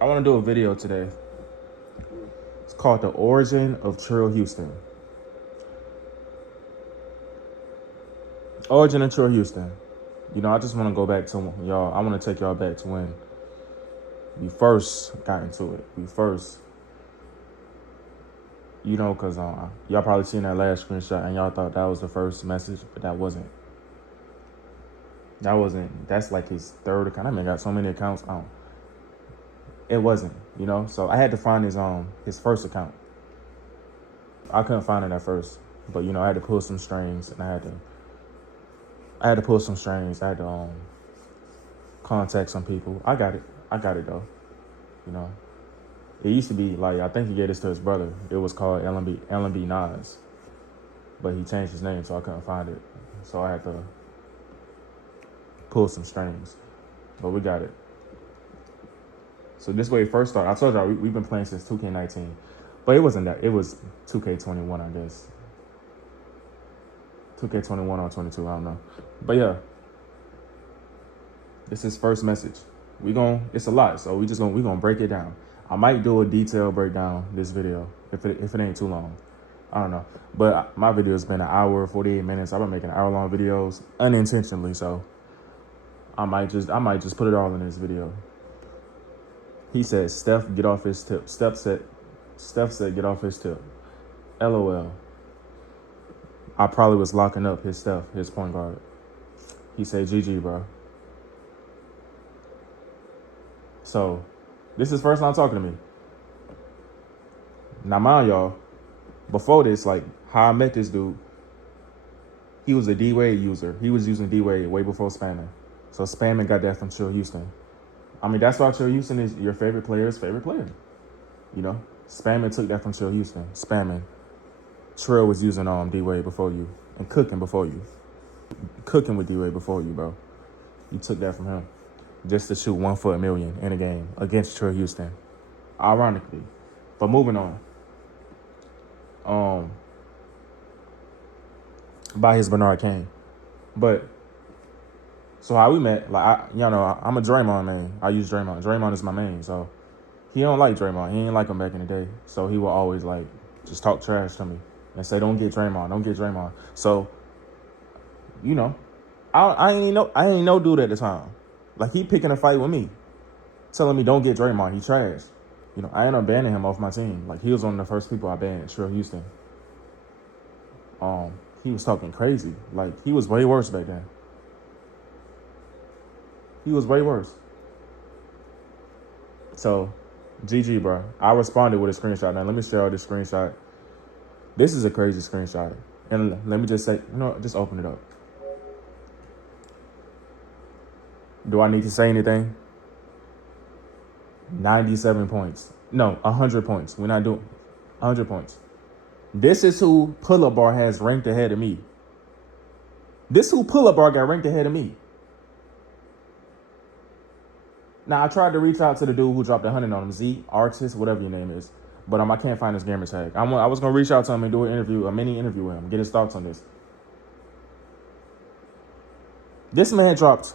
I want to do a video today. It's called The Origin of Trill Houston. Origin of Trill Houston. You know, I just want to go back to y'all. I want to take y'all back to when we first got into it. Because y'all probably seen that last screenshot and y'all thought that was the first message, but that wasn't. That's like his third account. That man got so many accounts. It wasn't, So I had to find his first account. I couldn't find it at first, but I had to pull some strings, and I had to pull some strings. I had to contact some people. I got it though. It used to be like, I think he gave this to his brother. It was called LNB Nas, but he changed his name, so I couldn't find it. So I had to pull some strings, but we got it. So this way it first started. I told y'all we've been playing since 2K19, but it wasn't that. It was 2K21, I guess. 2K21 or 22, I don't know. But yeah, this is first message. It's a lot, so we're gonna break it down. I might do a detailed breakdown this video if it ain't too long. I don't know, but my video has been an hour 48 minutes. I've been making hour-long videos unintentionally, so I might just put it all in this video. He said, Steph, get off his tip. Steph said, get off his tip. LOL. I probably was locking up his point guard. He said, GG, bro. So, this is first time talking to me. Now, mind y'all, before this, like, how I met this dude, he was a D-Wade user. He was using D-Wade way before spamming. So, spamming got that from Trill Houston. I mean, that's why Trill Houston is your favorite player's favorite player. Spamming took that from Trill Houston. Spamming. Trill was using D-Wade before you and cooking before you. Cooking with D-Wade before you, bro. You took that from him. Just to shoot 1 for a million in a game against Trill Houston. Ironically. But moving on. By his Bernard Kane. But so how we met, like, I'm a Draymond man. I use Draymond. Draymond is my main, so he don't like Draymond. He ain't like him back in the day. So he will always, like, just talk trash to me and say, don't get Draymond. So, I ain't no dude at the time. Like, he picking a fight with me, telling me don't get Draymond. He trash. I ended up banning him off my team. Like, he was one of the first people I banned, Trill Houston. He was talking crazy. Like, he was way worse back then. He was way worse. So, GG, bro. I responded with a screenshot. Now, let me share this screenshot. This is a crazy screenshot. And let me just say, just open it up. Do I need to say anything? 97 points. No, 100 points. We're not doing 100 points. This is who Pull-Up Bar has ranked ahead of me. This who Pull-Up Bar got ranked ahead of me. Now, I tried to reach out to the dude who dropped 100 on him, Z, Artist, whatever your name is. But I can't find his gamer tag. I was going to reach out to him and do a mini interview with him, get his thoughts on this. This man dropped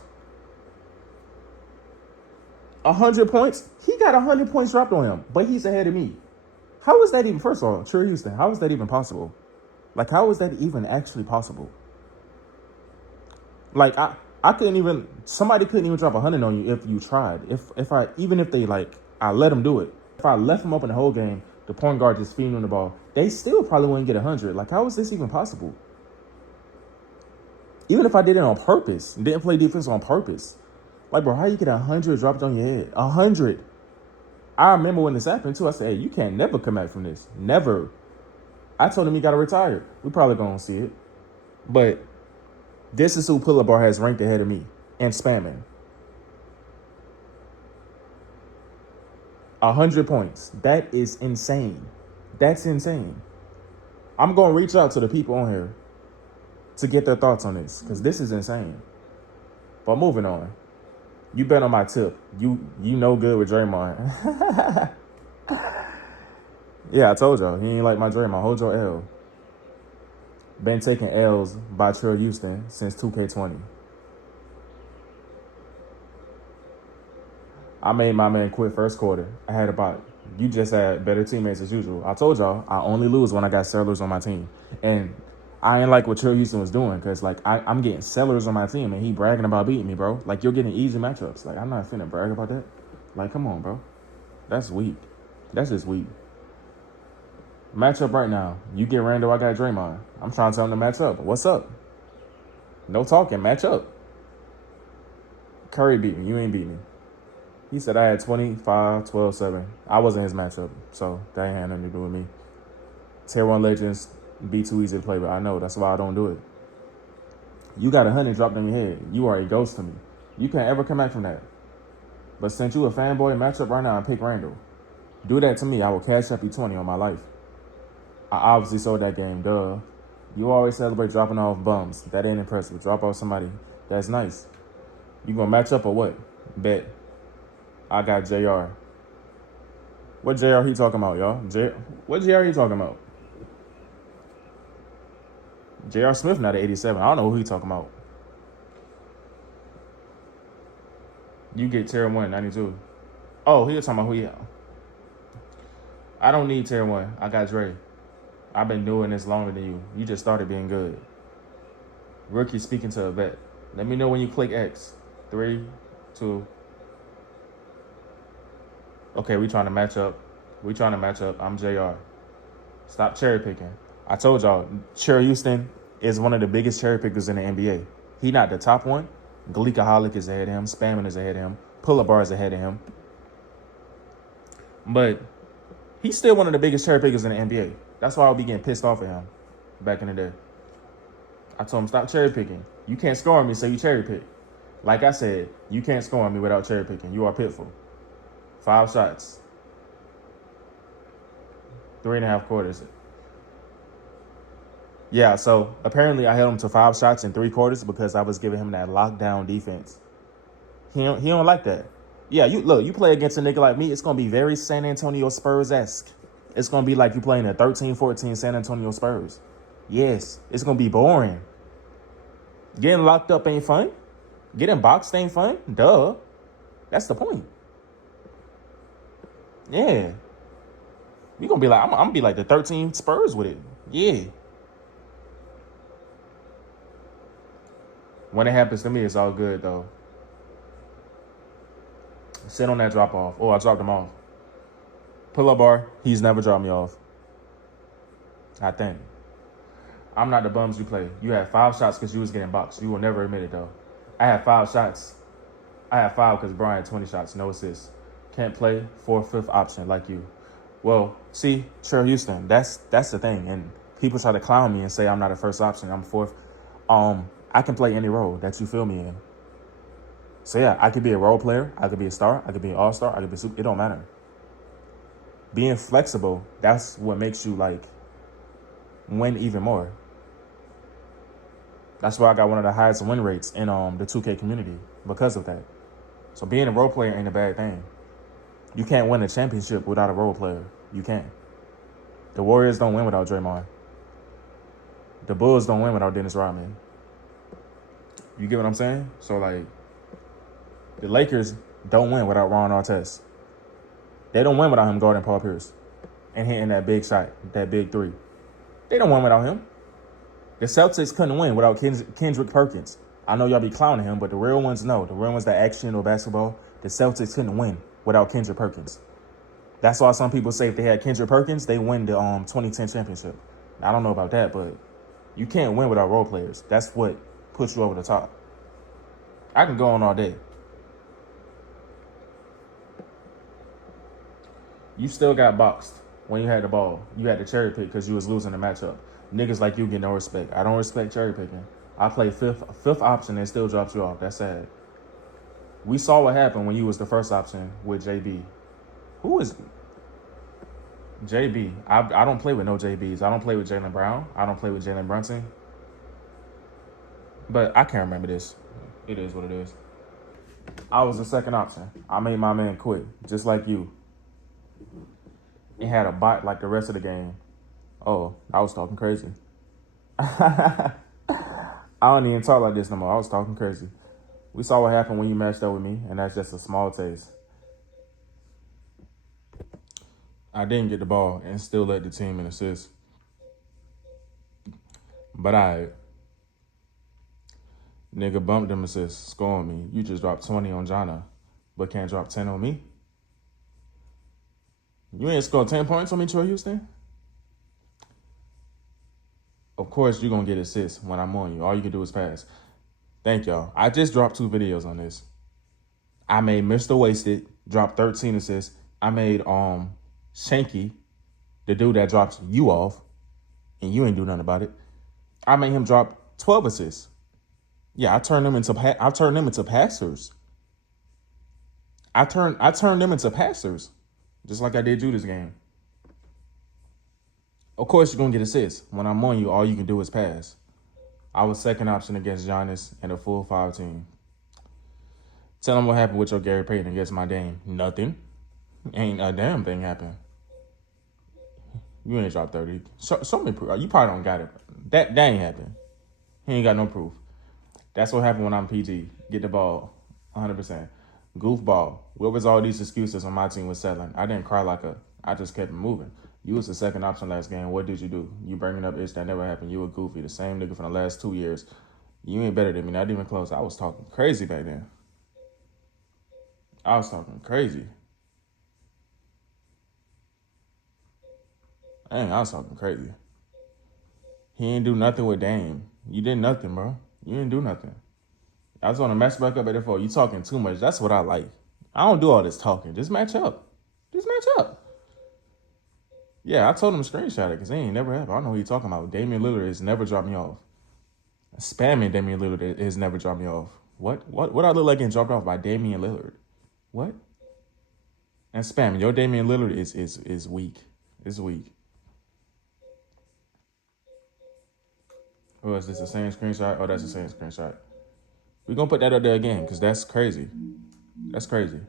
100 points. He got 100 points dropped on him, but he's ahead of me. How is that even, first of all, Trill Houston, how is that even possible? Like, how is that even actually possible? Like, somebody couldn't even drop 100 on you if you tried. Even if they, like, I let them do it. If I left them open the whole game, the point guard just feeding them the ball, they still probably wouldn't get 100. Like, how is this even possible? Even if I did it on purpose, didn't play defense on purpose. Like, bro, how you get 100 dropped on your head? 100. I remember when this happened, too. I said, hey, you can't never come back from this. Never. I told him he got to retire. We probably going to see it. But this is who Pull-Up Bar has ranked ahead of me and spamming. 100 points. That is insane. That's insane. I'm going to reach out to the people on here to get their thoughts on this, because this is insane. But moving on. You bet on my tip. You no good with Draymond. Yeah, I told y'all. He ain't like my Draymond. Hold your L. Been taking L's by Trill Houston since 2K20. I made my man quit first quarter. I had about, you just had better teammates as usual. I told y'all, I only lose when I got sellers on my team. And I ain't like what Trill Houston was doing because, like, I'm getting sellers on my team and he bragging about beating me, bro. Like, you're getting easy matchups. Like, I'm not finna brag about that. Like, come on, bro. That's weak. That's just weak. Matchup right now. You get Randall, I got Draymond. I'm trying to tell him to match up. What's up? No talking. Match up. Curry beat me. You ain't beat me. He said I had 25, 12, 7. I wasn't his matchup, so that ain't had nothing to do with me. Tier 1 Legends be too easy to play, but I know. That's why I don't do it. You got 100 dropped in your head. You are a ghost to me. You can't ever come back from that. But since you a fanboy, match up right now and pick Randall. Do that to me. I will cash up you 20 on my life. I obviously sold that game, duh. You always celebrate dropping off bums. That ain't impressive. Drop off somebody that's nice. You gonna match up or what? Bet. I got JR. What JR he talking about, y'all? What JR he talking about? JR Smith not at 87. I don't know who he talking about. You get tier 1, 92. Oh, he was talking about who he. I don't need tier 1. I got Dre. I've been doing this longer than you. You just started being good. Rookie speaking to a vet. Let me know when you click X. 3, 2. Okay, we trying to match up. I'm JR. Stop cherry picking. I told y'all, Trill Houston is one of the biggest cherry pickers in the NBA. He not the top one. Gleekaholic is ahead of him. Spamming is ahead of him. Pull-up bar is ahead of him. But he's still one of the biggest cherry pickers in the NBA. That's why I would be getting pissed off at him back in the day. I told him, stop cherry picking. You can't score on me, so you cherry pick. Like I said, you can't score on me without cherry picking. You are pitiful. 5 shots. 3.5 quarters. Yeah, so apparently I held him to 5 shots in 3 quarters because I was giving him that lockdown defense. He don't like that. Yeah, you play against a nigga like me, it's going to be very San Antonio Spurs-esque. It's going to be like you playing a 13-14 San Antonio Spurs. Yes, it's going to be boring. Getting locked up ain't fun. Getting boxed ain't fun. Duh. That's the point. Yeah. We going to be like, I'm going to be like the 13 Spurs with it. Yeah. When it happens to me, it's all good, though. Sit on that drop off. Oh, I dropped him off. Pull-up bar, he's never dropped me off. I think. I'm not the bums you play. You had 5 shots because you was getting boxed. You will never admit it, though. I had 5 shots. I had 5 because Brian had 20 shots, no assists. Can't play 4th, 5th option like you. Well, see, Trill Houston, that's the thing. And people try to clown me and say I'm not a first option. I'm 4th. I can play any role that you feel me in. So, yeah, I could be a role player. I could be a star. I could be an all-star. I could be super. It don't matter. Being flexible, that's what makes you, like, win even more. That's why I got one of the highest win rates in the 2K community because of that. So being a role player ain't a bad thing. You can't win a championship without a role player. You can't. The Warriors don't win without Draymond. The Bulls don't win without Dennis Rodman. You get what I'm saying? So, like, the Lakers don't win without Ron Artest. They don't win without him guarding Paul Pierce and hitting that big shot, that big 3. They don't win without him. The Celtics couldn't win without Kendrick Perkins. I know y'all be clowning him, but the real ones know. The real ones that actually know basketball, the Celtics couldn't win without Kendrick Perkins. That's why some people say if they had Kendrick Perkins, they win the 2010 championship. I don't know about that, but you can't win without role players. That's what puts you over the top. I can go on all day. You still got boxed when you had the ball. You had to cherry pick because you was losing the matchup. Niggas like you get no respect. I don't respect cherry picking. I play fifth option and still drops you off. That's sad. We saw what happened when you was the first option with JB. Who is JB? I don't play with no JBs. I don't play with Jaylen Brown. I don't play with Jalen Brunson. But I can't remember this. It is what it is. I was the second option. I made my man quit, just like you. He had a bot like the rest of the game. Oh, I was talking crazy. I don't even talk like this no more. I was talking crazy. We saw what happened when you matched up with me, and that's just a small taste. I didn't get the ball and still led the team in assists. But nigga bumped them assists, scoring me. You just dropped 20 on Jana, but can't drop 10 on me. You ain't scored 10 points on me, Troy Houston? Of course you're going to get assists when I'm on you. All you can do is pass. Thank y'all. I just dropped 2 videos on this. I made Mr. Wasted drop 13 assists. I made Shanky, the dude that drops you off, and you ain't do nothing about it. I made him drop 12 assists. Yeah, I turned them into passers. I turned them into passers, just like I did you this game. Of course, you're gonna get assists. When I'm on you, all you can do is pass. I was second option against Giannis and a full 5 team. Tell him what happened with your Gary Payton against my Dame. Nothing. Ain't a damn thing happened. You ain't dropped 30. Show me proof. You probably don't got it. That ain't happened. He ain't got no proof. That's what happened when I'm PG. Get the ball. 100%. Goofball. What was all these excuses when my team was settling? I didn't cry I just kept moving. You was the second option last game. What did you do? You bringing up itch that never happened. You were goofy. The same nigga from the last 2 years. You ain't better than me. Not even close. I was talking crazy back then. I was talking crazy. Dang, I was talking crazy. He ain't do nothing with Dame. You did nothing, bro. You didn't do nothing. I was on a match back up at the 4. You talking too much. That's what I like. I don't do all this talking. Just match up. Just match up. Yeah, I told him to screenshot it because he ain't never happened. I don't know what you're talking about. Damian Lillard has never dropped me off. Spamming Damian Lillard has never dropped me off. What I look like getting dropped off by Damian Lillard? What? And spamming. Your Damian Lillard is weak. It's weak. Oh, is this the same screenshot? Oh, that's the same screenshot. We're going to put that up there again because that's crazy. That's crazy.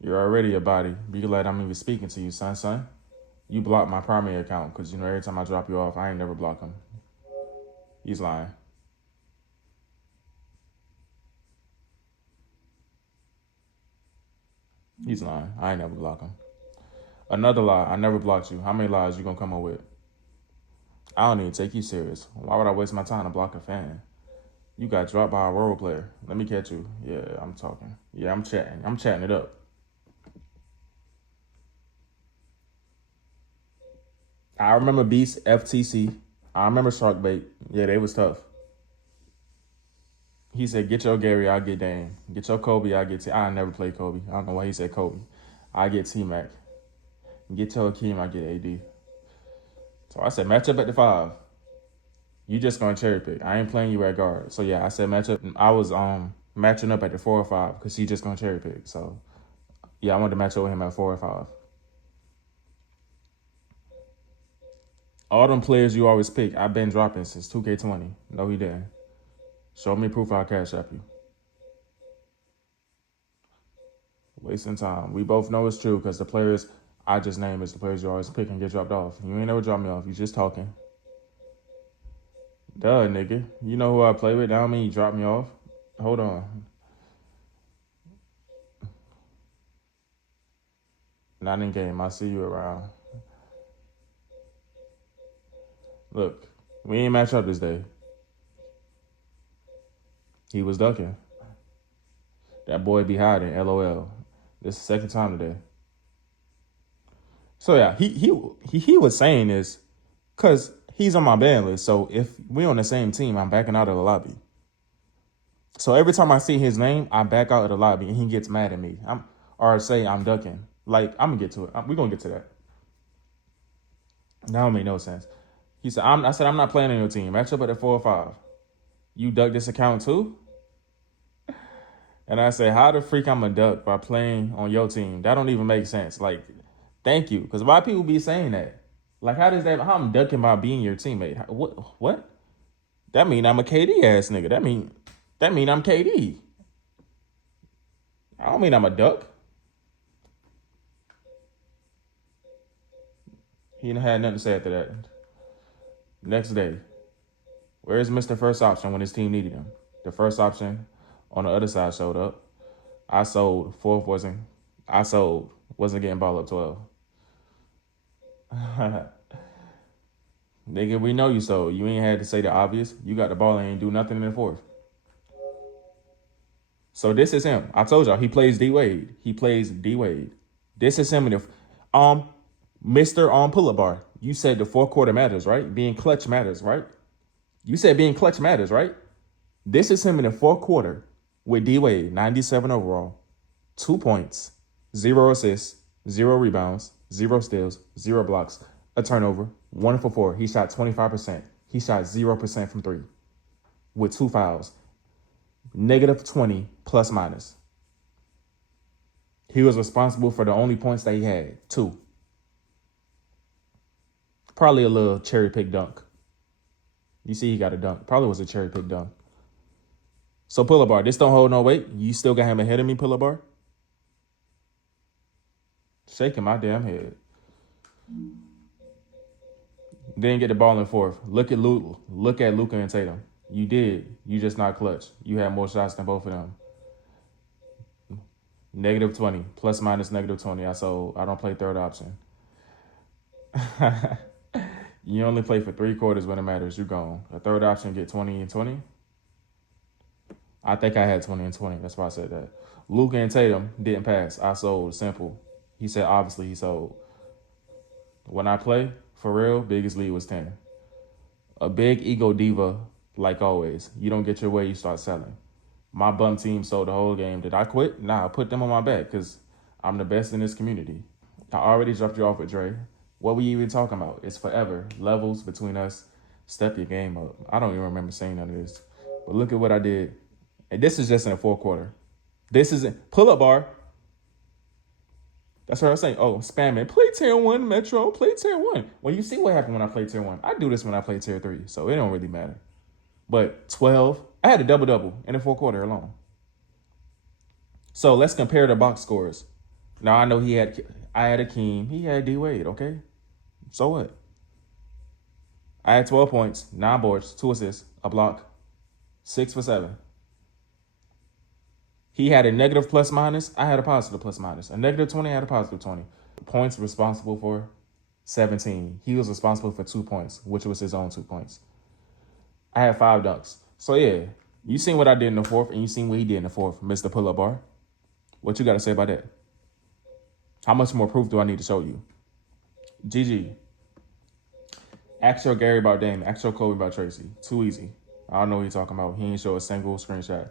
You're already a body. Be glad I'm even speaking to you, son. You blocked my primary account because, every time I drop you off, I ain't never block him. He's lying. He's lying. I ain't never block him. Another lie. I never blocked you. How many lies you going to come up with? I don't even take you serious. Why would I waste my time to block a fan? You got dropped by a role player. Let me catch you. Yeah, I'm talking. Yeah, I'm chatting. I'm chatting it up. I remember Beast, FTC. I remember Sharkbait. Yeah, they was tough. He said, get your Gary, I'll get Dame. Get your Kobe, I'll get T. I never played Kobe. I don't know why he said Kobe. I get T-Mac. Get your Akeem, I get AD. So I said, match up at the 5. You just going to cherry pick. I ain't playing you at guard. So, yeah, I said match up. I was matching up at the 4 or 5 because he just going to cherry pick. So, yeah, I wanted to match up with him at 4 or 5. All them players you always pick, I've been dropping since 2K20. No, he didn't. Show me proof I'll cash app you. Wasting time. We both know it's true because the players I just named is the players you always pick and get dropped off. You ain't never drop me off. You just talking. Duh, nigga. You know who I play with? That don't mean you drop me off. Hold on. Not in game. I see you around. Look, we ain't match up this day. He was ducking. That boy be hiding. LOL. This is the second time today. So yeah, he was saying this because he's on my ban list. So if we're on the same team, I'm backing out of the lobby. So every time I see his name, I back out of the lobby and he gets mad at me. Or say I'm ducking. Like, I'm gonna get to it. We're gonna get to that. That don't make no sense. He said, I said I'm not playing on your team. Match up at the 4 or 5. You duck this account too? And I said, how the freak I'm a duck by playing on your team? That don't even make sense. Like, thank you. Because why people be saying that? Like, how I'm ducking by being your teammate? What? That mean I'm a KD ass nigga. That mean I'm KD. I don't mean I'm a duck. He didn't have nothing to say after that. Next day. Where's Mr. First Option when his team needed him? The first option on the other side showed up. I sold 4th wasn't I sold. Wasn't getting ball up 12. Nigga, we know you sold. You ain't had to say the obvious. You got the ball and ain't do nothing in the fourth. So this is him. I told y'all he plays D Wade. He plays D Wade. This is him in the Mr. Pull-up bar. You said the fourth quarter matters, right? Being clutch matters, right? You said being clutch matters, right? This is him in the fourth quarter with D Wade, 97 overall, 2 points, 0 assists, 0 rebounds, 0 steals, 0 blocks, a turnover, 1 for 4. He shot 25%. He shot 0% from 3 with 2 fouls. Negative 20 plus minus. He was responsible for the only points that he had, 2. Probably a little cherry pick dunk. You see, he got a dunk. Probably was a cherry pick dunk. So pull-up bar, this don't hold no weight. You still got him ahead of me, pull-up bar? Shaking my damn head. Didn't get the ball in fourth. Look at Luka and Tatum. You did. You just not clutch. You had more shots than both of them. Negative 20. Plus minus negative 20. I don't play third option. You only play for 3 quarters when it matters. You're gone. A third option get 20 and 20. I think I had 20 and 20. That's why I said that. Luka and Tatum didn't pass. I sold. Simple. He said obviously he sold. When I play, for real, biggest lead was 10. A big ego diva, like always. You don't get your way, you start selling. My bum team sold the whole game. Did I quit? Nah, I put them on my back because I'm the best in this community. I already dropped you off with Dre. What we even talking about? It's forever. Levels between us. Step your game up. I don't even remember saying none of this. But look at what I did. And this is just in the fourth quarter. This isn't pull-up bar. That's what I was saying. Oh, spamming. Play tier 1, Metro. Play tier 1. When you see what happened when I play tier 1, I do this when I play tier 3. So it don't really matter. But 12, I had a double-double in the fourth quarter alone. So let's compare the box scores. Now I know I had Akeem. He had D Wade, okay? So what? I had 12 points, 9 boards, 2 assists, a block, 6 for 7. He had a negative plus minus. I had a positive plus minus. A negative 20, I had a positive 20. Points responsible for 17. He was responsible for 2 points, which was his own 2 points. I had 5 dunks. So yeah, you seen what I did in the fourth, and you seen what he did in the fourth, Mr. Pull-up bar. What you got to say about that? How much more proof do I need to show you? GG. Ask your Gary about Dame. Ask your Kobe about Tracy. Too easy. I don't know what you're talking about. He ain't show a single screenshot.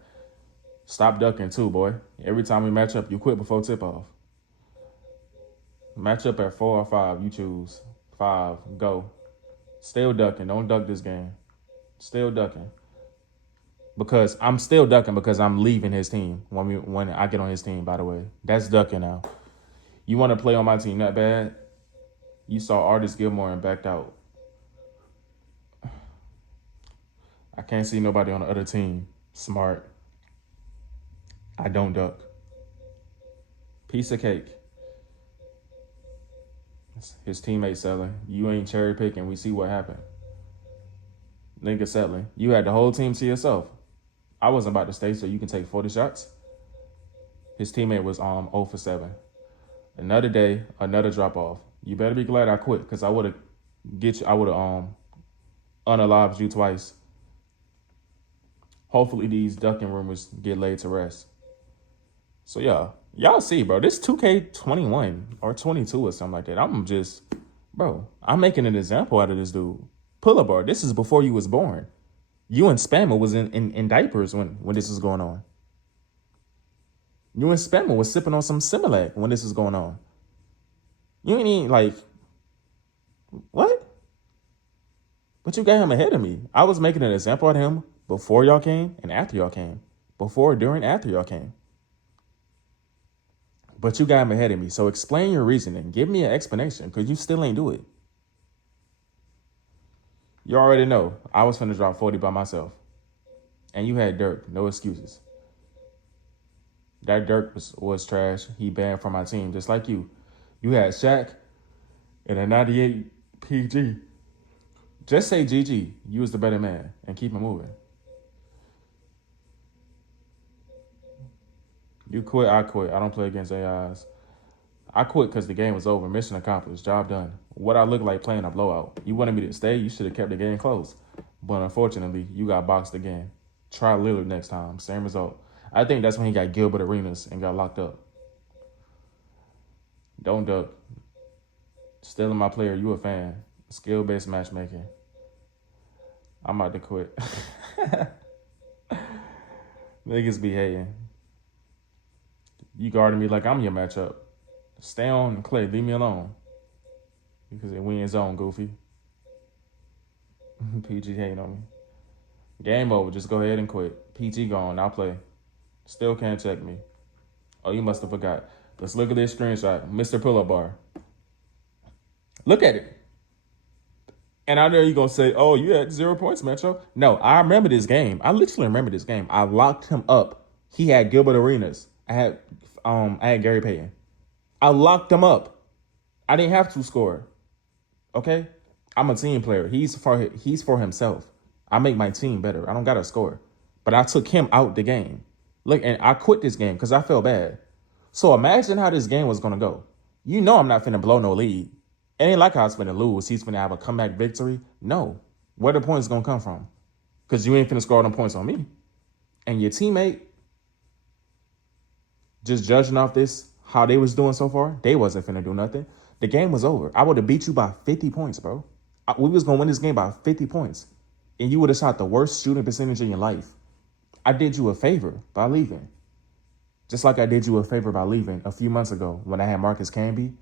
Stop ducking too, boy. Every time we match up, you quit before tip-off. Match up at 4 or 5. You choose. 5. Go. Still ducking. Don't duck this game. Still ducking. Because I'm still ducking because I'm leaving his team when I get on his team, by the way. That's ducking now. You want to play on my team that bad? You saw Artis Gilmore and backed out. I can't see nobody on the other team. Smart. I don't duck. Piece of cake. His teammate selling. You ain't cherry picking. We see what happened. Nigga settling. You had the whole team to yourself. I wasn't about to stay so you can take 40 shots. His teammate was 0 for 7. Another day, another drop off. You better be glad I quit because I would have unalived you twice. Hopefully these ducking rumors get laid to rest. So y'all see, bro, this 2K21 or 22 or something like that. I'm making an example out of this dude. Pull-up bar, this is before you was born. You and Spammer was in diapers when this was going on. You and Spammer was sipping on some Similac when this was going on. You ain't even like, what? But you got him ahead of me. I was making an example out of him before y'all came and after y'all came. Before, during, after y'all came. But you got him ahead of me. So explain your reasoning. Give me an explanation because you still ain't do it. You already know I was finna drop 40 by myself. And you had Dirk. No excuses. That Dirk was trash. He banned from my team, just like you. You had Shaq and a 98 PG. Just say GG. You was the better man and keep it moving. You quit, I quit. I don't play against AIs. I quit because the game was over. Mission accomplished. Job done. What I look like playing a blowout. You wanted me to stay. You should have kept the game close. But unfortunately, you got boxed again. Try Lillard next time. Same result. I think that's when he got Gilbert Arenas and got locked up. Don't duck. Stealing my player. You a fan. Skill-based matchmaking. I'm about to quit. Niggas be hating. You guarding me like I'm your matchup. Stay on, Clay. Leave me alone. Because we in zone, goofy. PG hating on me. Game over. Just go ahead and quit. PG gone. I'll play. Still can't check me. Oh, you must have forgot. Let's look at this screenshot. Mr. Pull-Up Bar. Look at it. And I know you're going to say, oh, you had 0 points, Metro. No, I remember this game. I literally remember this game. I locked him up. He had Gilbert Arenas. I had Gary Payton. I locked him up. I didn't have to score. Okay? I'm a team player. He's for himself. I make my team better. I don't got to score. But I took him out the game. Look, and I quit this game because I felt bad. So imagine how this game was going to go. You know I'm not finna blow no lead. It ain't like I was finna lose. He's finna have a comeback victory. No. Where the points going to come from? Because you ain't finna score them points on me. And your teammate, just judging off this, how they was doing so far, they wasn't finna do nothing. The game was over. I would have beat you by 50 points, bro. We was going to win this game by 50 points. And you would have shot the worst shooting percentage in your life. I did you a favor by leaving. Just like I did you a favor by leaving a few months ago when I had Marcus Camby.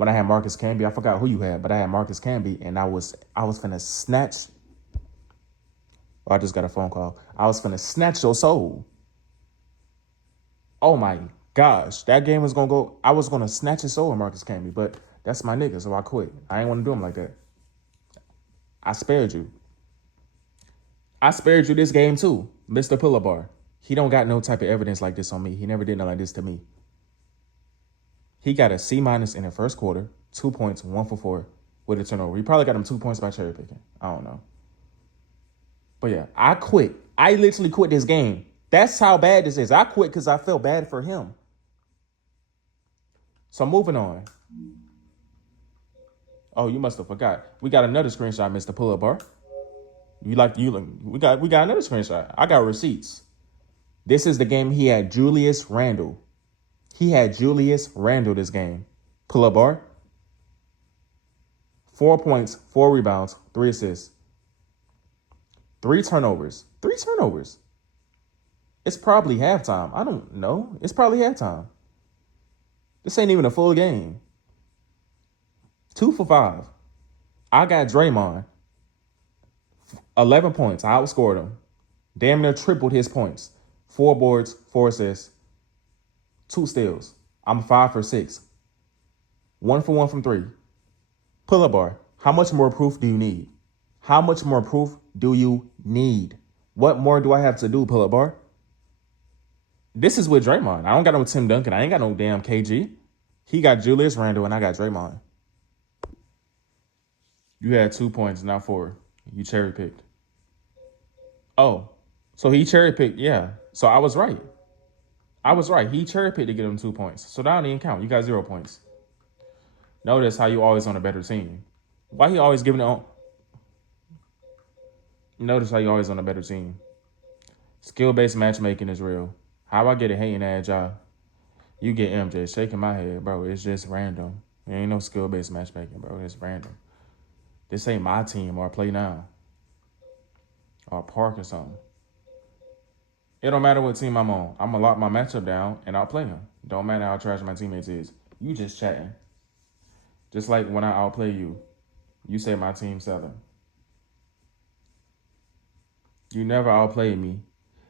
I forgot who you had, but I had Marcus Camby, and I was finna snatch. Oh, I just got a phone call. I was finna snatch your soul. Oh my gosh, that game was gonna go. I was gonna snatch his soul in Marcus Camby, but that's my nigga, so I quit. I ain't want to do him like that. I spared you. I spared you this game too, Mr. Pull-Up Bar. He don't got no type of evidence like this on me. He never did nothing like this to me. He got a C- in the first quarter, 2 points, 1 for 4 with a turnover. He probably got him 2 points by cherry picking. I don't know. But yeah, I quit. I literally quit this game. That's how bad this is. I quit because I felt bad for him. So moving on. Oh, you must have forgot. We got another screenshot, Mr. Pull-Up Bar. We got another screenshot. I got receipts. This is the game he had Julius Randle. This game. Pull-Up Bar. 4 points, 4 rebounds, 3 assists. 3 turnovers. It's probably halftime. I don't know. It's probably halftime. This ain't even a full game. 2 for 5. I got Draymond. 11 points. I outscored him. Damn near tripled his points. 4 boards, 4 assists, 2 steals. I'm 5 for 6. 1 for 1 from 3. Pull-Up Bar. How much more proof do you need? What more do I have to do, Pull-Up Bar? This is with Draymond. I don't got no Tim Duncan. I ain't got no damn KG. He got Julius Randle and I got Draymond. You had 2 points, not 4. You cherry picked. Oh, so he cherry picked. Yeah. So I was right. He cherry picked to get him 2 points. So that don't even count. You got 0 points. Notice how you always on a better team. Why he always giving it on? Notice how you always on a better team. Skill-based matchmaking is real. How I get a hating at y'all? You get MJ shaking my head, bro. It's just random. There ain't no skill-based matchmaking, bro. It's random. This ain't my team or play now. Or park or something. It don't matter what team I'm on. I'm going to lock my matchup down and I'll play him. Don't matter how trash my teammates is. You just chatting. Just like when I outplay you. You say my team 7. You never outplayed me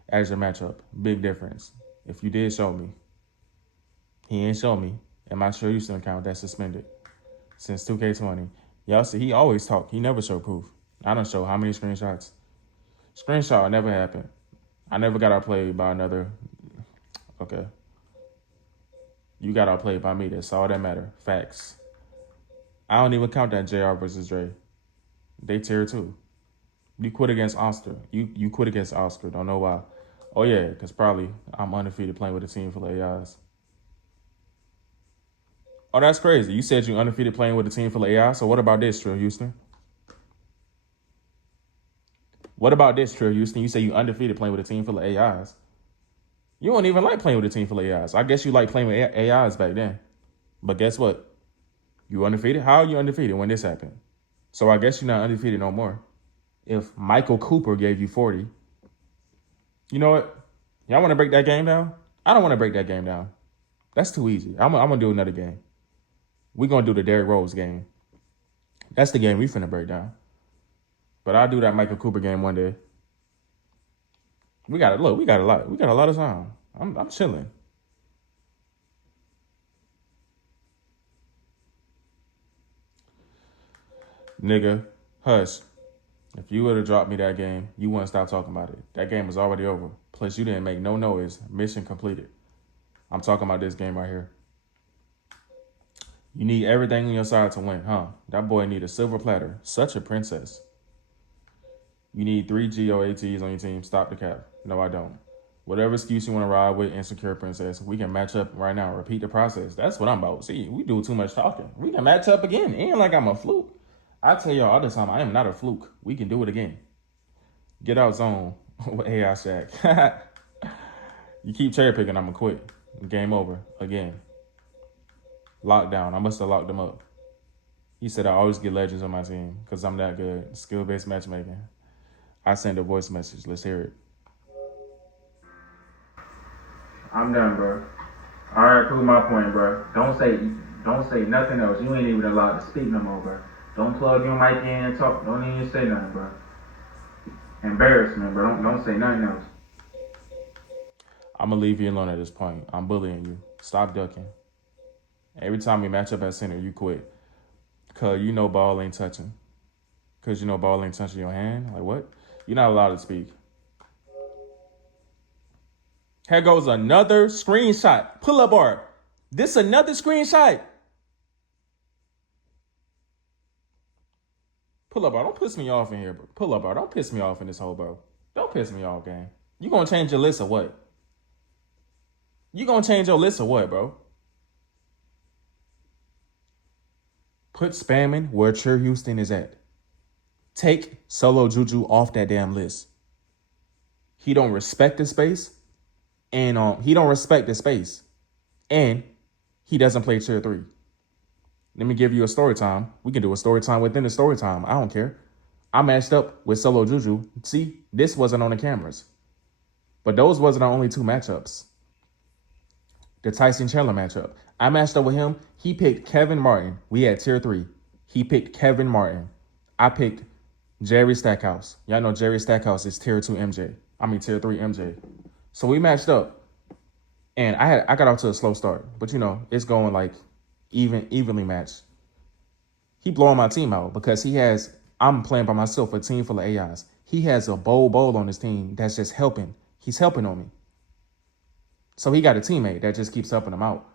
as your matchup. Big difference. If you did show me. He ain't show me. And my Sure Houston account that's suspended since 2K20. Y'all see, he always talk. He never show proof. I don't show how many screenshots. Screenshot never happened. I never got outplayed by another. Okay. You got outplayed by me. That's all that matter. Facts. I don't even count that JR versus Dre. They tier 2. You quit against Oscar. You quit against Oscar. Don't know why. Oh, yeah, because probably I'm undefeated playing with a team full of AIs. Oh, that's crazy. You said you undefeated playing with a team full of AI. So what about this, Trill Houston? What about this, Trill Houston? You say you undefeated playing with a team full of AIs. You don't even like playing with a team full of AIs. I guess you like playing with AIs back then. But guess what? You undefeated? How are you undefeated when this happened? So I guess you're not undefeated no more. If Michael Cooper gave you 40, you know what? Y'all want to break that game down? I don't want to break that game down. That's too easy. I'm going to do another game. We're going to do the Derrick Rose game. That's the game we finna break down. But I'll do that Michael Cooper game one day. We got a lot. We got a lot of time. I'm chilling. Nigga, hush. If you would have dropped me that game, you wouldn't stop talking about it. That game was already over. Plus, you didn't make no noise. Mission completed. I'm talking about this game right here. You need everything on your side to win, huh? That boy need a silver platter. Such a princess. You need 3 GOATs on your team. Stop the cap. No, I don't. Whatever excuse you want to ride with, insecure princess, we can match up right now. Repeat the process. That's what I'm about. See, we do too much talking. We can match up again. Ain't like I'm a fluke. I tell y'all all the time, I am not a fluke. We can do it again. Get out zone with AI Shack. You keep cherry picking, I'm going to quit. Game over. Again. Lockdown. I must have locked them up. He said I always get legends on my team because I'm that good. Skill-based matchmaking. I sent a voice message. Let's hear it. I'm done, bro. All right, prove my point, bro. Don't say nothing else. You ain't even allowed to speak no more, bro. Don't plug your mic in and talk. Don't even say nothing, bro. Embarrassment, bro. Don't say nothing else. I'm gonna leave you alone at this point. I'm bullying you. Stop ducking. Every time we match up at center, you quit. Cause you know ball ain't touching. Cause you know ball ain't touching your hand. Like what? You're not allowed to speak. Here goes another screenshot. Pull up art. This another screenshot. Pull up art. Don't piss me off in here, bro. Pull up art. Don't piss me off in this whole, bro. Don't piss me off, gang. You gonna change your list or what? You gonna change your list or what, bro? Put spamming where Trill Houston is at. Take Solo Juju off that damn list. He don't respect the space. And he don't respect the space. And he doesn't play tier 3. Let me give you a story time. We can do a story time within the story time. I don't care. I matched up with Solo Juju. See, this wasn't on the cameras. But those wasn't our only 2 matchups. The Tyson Chandler matchup. I matched up with him. He picked Kevin Martin. We had tier 3. He picked Kevin Martin. I picked Jerry Stackhouse. Y'all know Jerry Stackhouse is tier 2 MJ. I mean tier 3 MJ. So we matched up. And I got off to a slow start. But you know, it's going like evenly matched. He blowing my team out because I'm playing by myself, a team full of AIs. He has a bowl on his team that's just helping. He's helping on me. So he got a teammate that just keeps helping him out.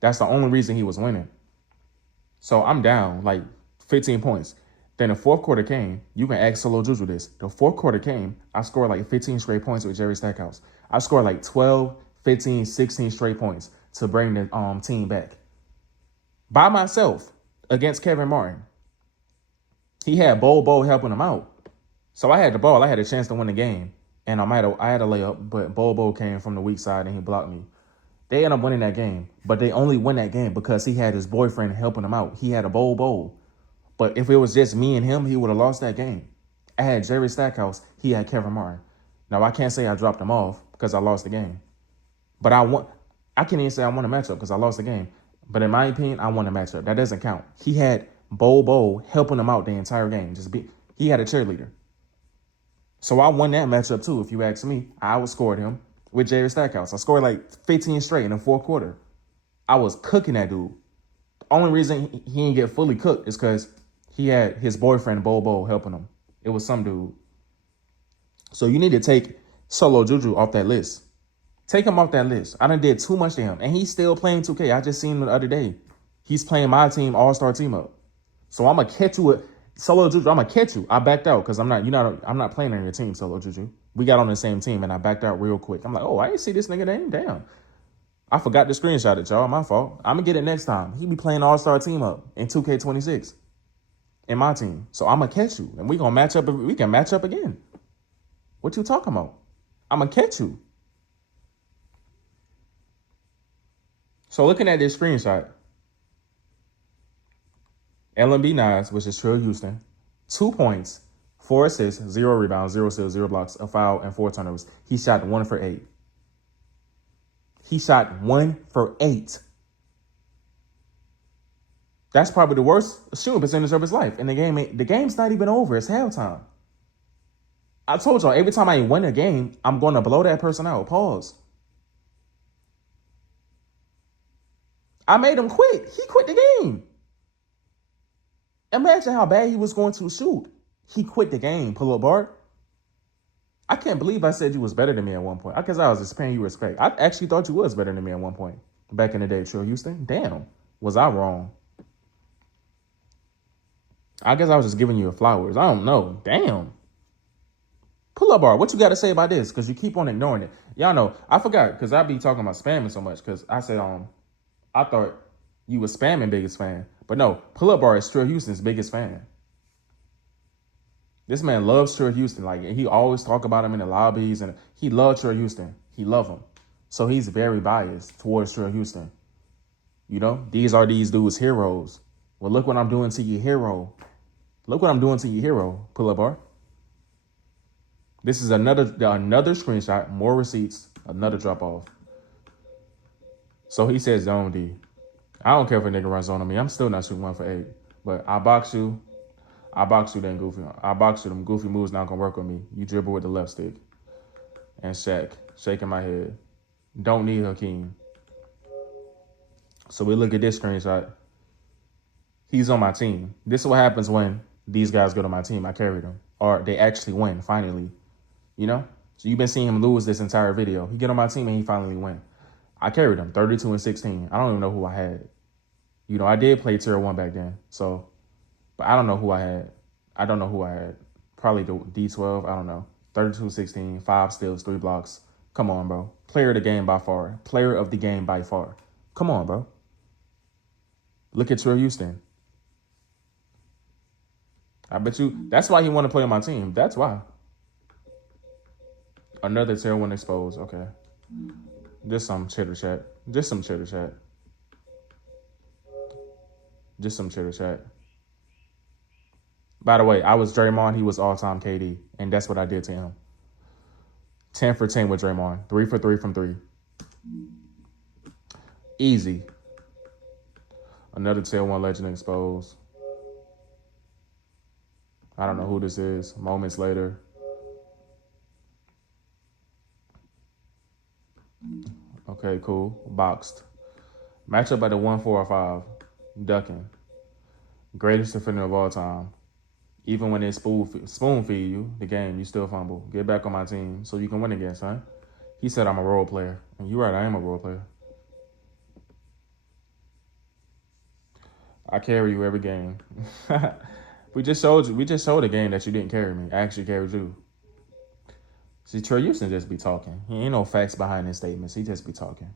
That's the only reason he was winning. So I'm down like 15 points. Then the fourth quarter came. You can ask Solo Juju this. The fourth quarter came. I scored like 15 straight points with Jerry Stackhouse. I scored like 12, 15, 16 straight points to bring the team back. By myself against Kevin Martin. He had Bo helping him out. So I had the ball. I had a chance to win the game. And I had a layup, but Bo came from the weak side and he blocked me. They ended up winning that game. But they only win that game because he had his boyfriend helping him out. He had a Bo. But if it was just me and him, he would have lost that game. I had Jerry Stackhouse. He had Kevin Martin. Now, I can't say I dropped him off because I lost the game. But I can't even say I won a matchup because I lost the game. But in my opinion, I won a matchup. That doesn't count. He had Bo helping him out the entire game. He had a cheerleader. So I won that matchup too, if you ask me. I outscored him with Jerry Stackhouse. I scored like 15 straight in the fourth quarter. I was cooking that dude. The only reason he didn't get fully cooked is because he had his boyfriend Bo helping him. It was some dude. So you need to take Solo Juju off that list. Take him off that list. I done did too much to him. And he's still playing 2K. I just seen him the other day. He's playing my team, all-star team up. So I'm going to catch you with Solo Juju. I'm going to catch you. I backed out because I'm not playing on your team, Solo Juju. We got on the same team and I backed out real quick. I'm like, oh, I didn't see this nigga name. Damn. I forgot to screenshot it, y'all. My fault. I'm going to get it next time. He be playing All-Star Team Up in 2K26 in my team. So I'm going to catch you. And we going to match up. We can match up again. What you talking about? I'm going to catch you. So looking at this screenshot, LMB Nas, which is Trill Houston, 2 points, 4 assists, 0 rebounds, 0 steals, 0 blocks, a foul, and 4 turnovers. He shot 1 for 8. He shot 1 for 8. That's probably the worst shooting percentage of his life. And the game's not even over. It's halftime. I told y'all, every time I win a game, I'm going to blow that person out. Pause. I made him quit. He quit the game. Imagine how bad he was going to shoot. He quit the game, pull up bar. I can't believe I said you was better than me at one point. I guess I was just paying you respect. I actually thought you was better than me at one point. Back in the day, Trill Houston. Damn, was I wrong? I guess I was just giving you flowers. I don't know. Damn. Pull up bar. What you got to say about this? Because you keep on ignoring it. Y'all know. I forgot because I be talking about spamming so much because I said I thought you was spamming biggest fan. But no, pull up bar is Trill Houston's biggest fan. This man loves Trill Houston. Like, he always talk about him in the lobbies, and he loves Trill Houston. He love him. So he's very biased towards Trill Houston. You know, these are these dudes' heroes. Well, look what I'm doing to your hero. Look what I'm doing to your hero, pull up bar. This is another screenshot, more receipts, another drop off. So he says zone D. I don't care if a nigga runs zone on me. I'm still not shooting 1 for 8. But I box you then, Goofy. I box you. Them goofy moves not gonna work with me. You dribble with the left stick. And Shaq, shaking my head. Don't need Hakeem. So we look at this screenshot. He's on my team. This is what happens when these guys go to my team. I carry them. Or they actually win, finally. You know? So you've been seeing him lose this entire video. He get on my team and he finally win. I carried him, 32 and 16. I don't even know who I had. You know, I did play tier 1 back then. So, but I don't know who I had. I don't know who I had. Probably the D12. I don't know. 32, 16, 5 steals, 3 blocks. Come on, bro. Player of the game by far. Player of the game by far. Come on, bro. Look at Trill Houston. I bet you that's why he want to play on my team. That's why. Another tier 1 exposed. Okay. Just some chitter chat. Just some chitter chat. Just some chitter chat. By the way, I was Draymond. He was all-time KD. And that's what I did to him. 10 for 10 with Draymond. 3 for 3 from 3. Easy. Another tier 1 legend exposed. I don't know who this is. Moments later. Okay, cool. Boxed. Matchup at the 1, 4, or 5. Ducking. Greatest defender of all time. Even when they spoon feed you the game, you still fumble. Get back on my team so you can win again, son. He said I'm a role player. And you're right, I am a role player. I carry you every game. We just showed a game that you didn't carry me. I actually carried you. See, Trill Houston just be talking. He ain't no facts behind his statements. He just be talking.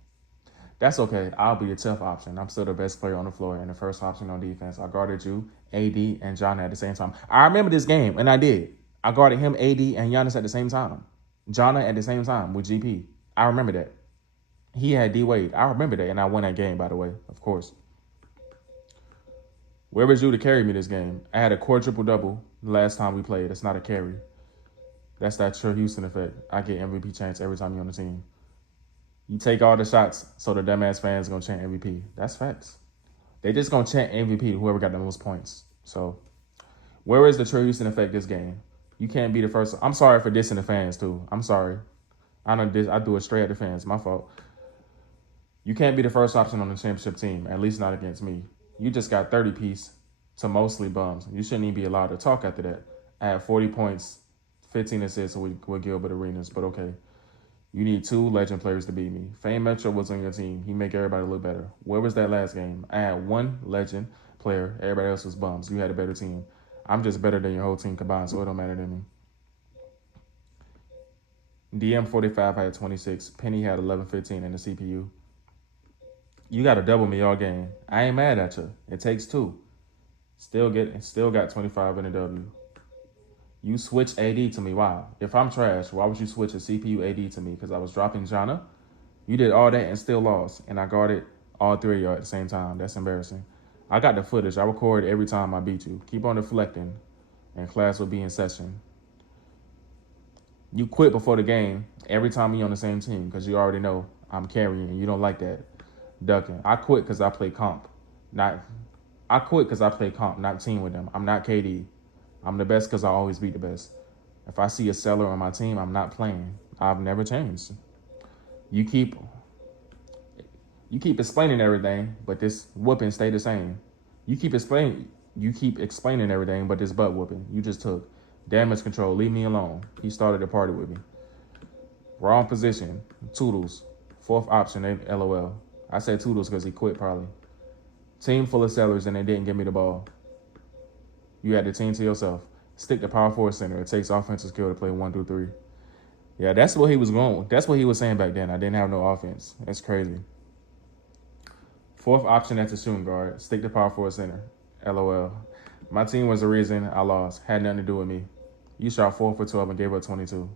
That's okay. I'll be a tough option. I'm still the best player on the floor and the first option on defense. I guarded you, AD, and John at the same time. I remember this game, and I did. I guarded him, AD, and Giannis at the same time. Jonna at the same time with GP. I remember that. He had D-Wade. I remember that, and I won that game, by the way, of course. Where was you to carry me this game? I had a quadruple-double the last time we played. It's not a carry. That's that Trill Houston effect. I get MVP chance every time you're on the team. You take all the shots, so the dumbass fans going to chant MVP. That's facts. They just going to chant MVP to whoever got the most points. So, where is the Trill Houston effect this game? You can't be the first. I'm sorry for dissing the fans, too. I'm sorry. I do it straight at the fans. My fault. You can't be the first option on the championship team, at least not against me. You just got 30-piece to mostly bums. You shouldn't even be allowed to talk after that. I had 40 points, 15 assists with Gilbert Arenas, but okay. You need 2 legend players to beat me. FameMetro was on your team. He make everybody look better. Where was that last game? I had 1 legend player. Everybody else was bums. You had a better team. I'm just better than your whole team combined, so it don't matter to me. DM45 had 26. Penny had 11, 15 in the CPU. You got to double me all game. I ain't mad at you. It takes two. Still got 25 in a W. You switch AD to me. Why? If I'm trash, why would you switch a CPU AD to me? Because I was dropping Jana. You did all that and still lost, and I guarded all three of y'all at the same time. That's embarrassing. I got the footage. I record every time I beat you. Keep on deflecting, and class will be in session. You quit before the game every time we on the same team because you already know I'm carrying. You don't like that. Ducking. I quit because I play comp. I quit because I play comp, not team with them. I'm not KD. I'm the best because I always beat the best. If I see a seller on my team, I'm not playing. I've never changed. You keep explaining everything, but this whooping stay the same. You keep explaining everything, but this butt whooping you just took. Damage control, leave me alone. He started a party with me. Wrong position. Toodles. Fourth option, LOL. I said Toodles because he quit probably. Team full of sellers and they didn't give me the ball. You had the team to yourself. Stick to power forward center. It takes offensive skill to play 1 through 3. Yeah, that's what he was going. That's what he was saying back then. I didn't have no offense. That's crazy. Fourth option at the shooting guard. Stick to power forward center. LOL. My team was the reason I lost. Had nothing to do with me. You shot 4 for 12 and gave up 22.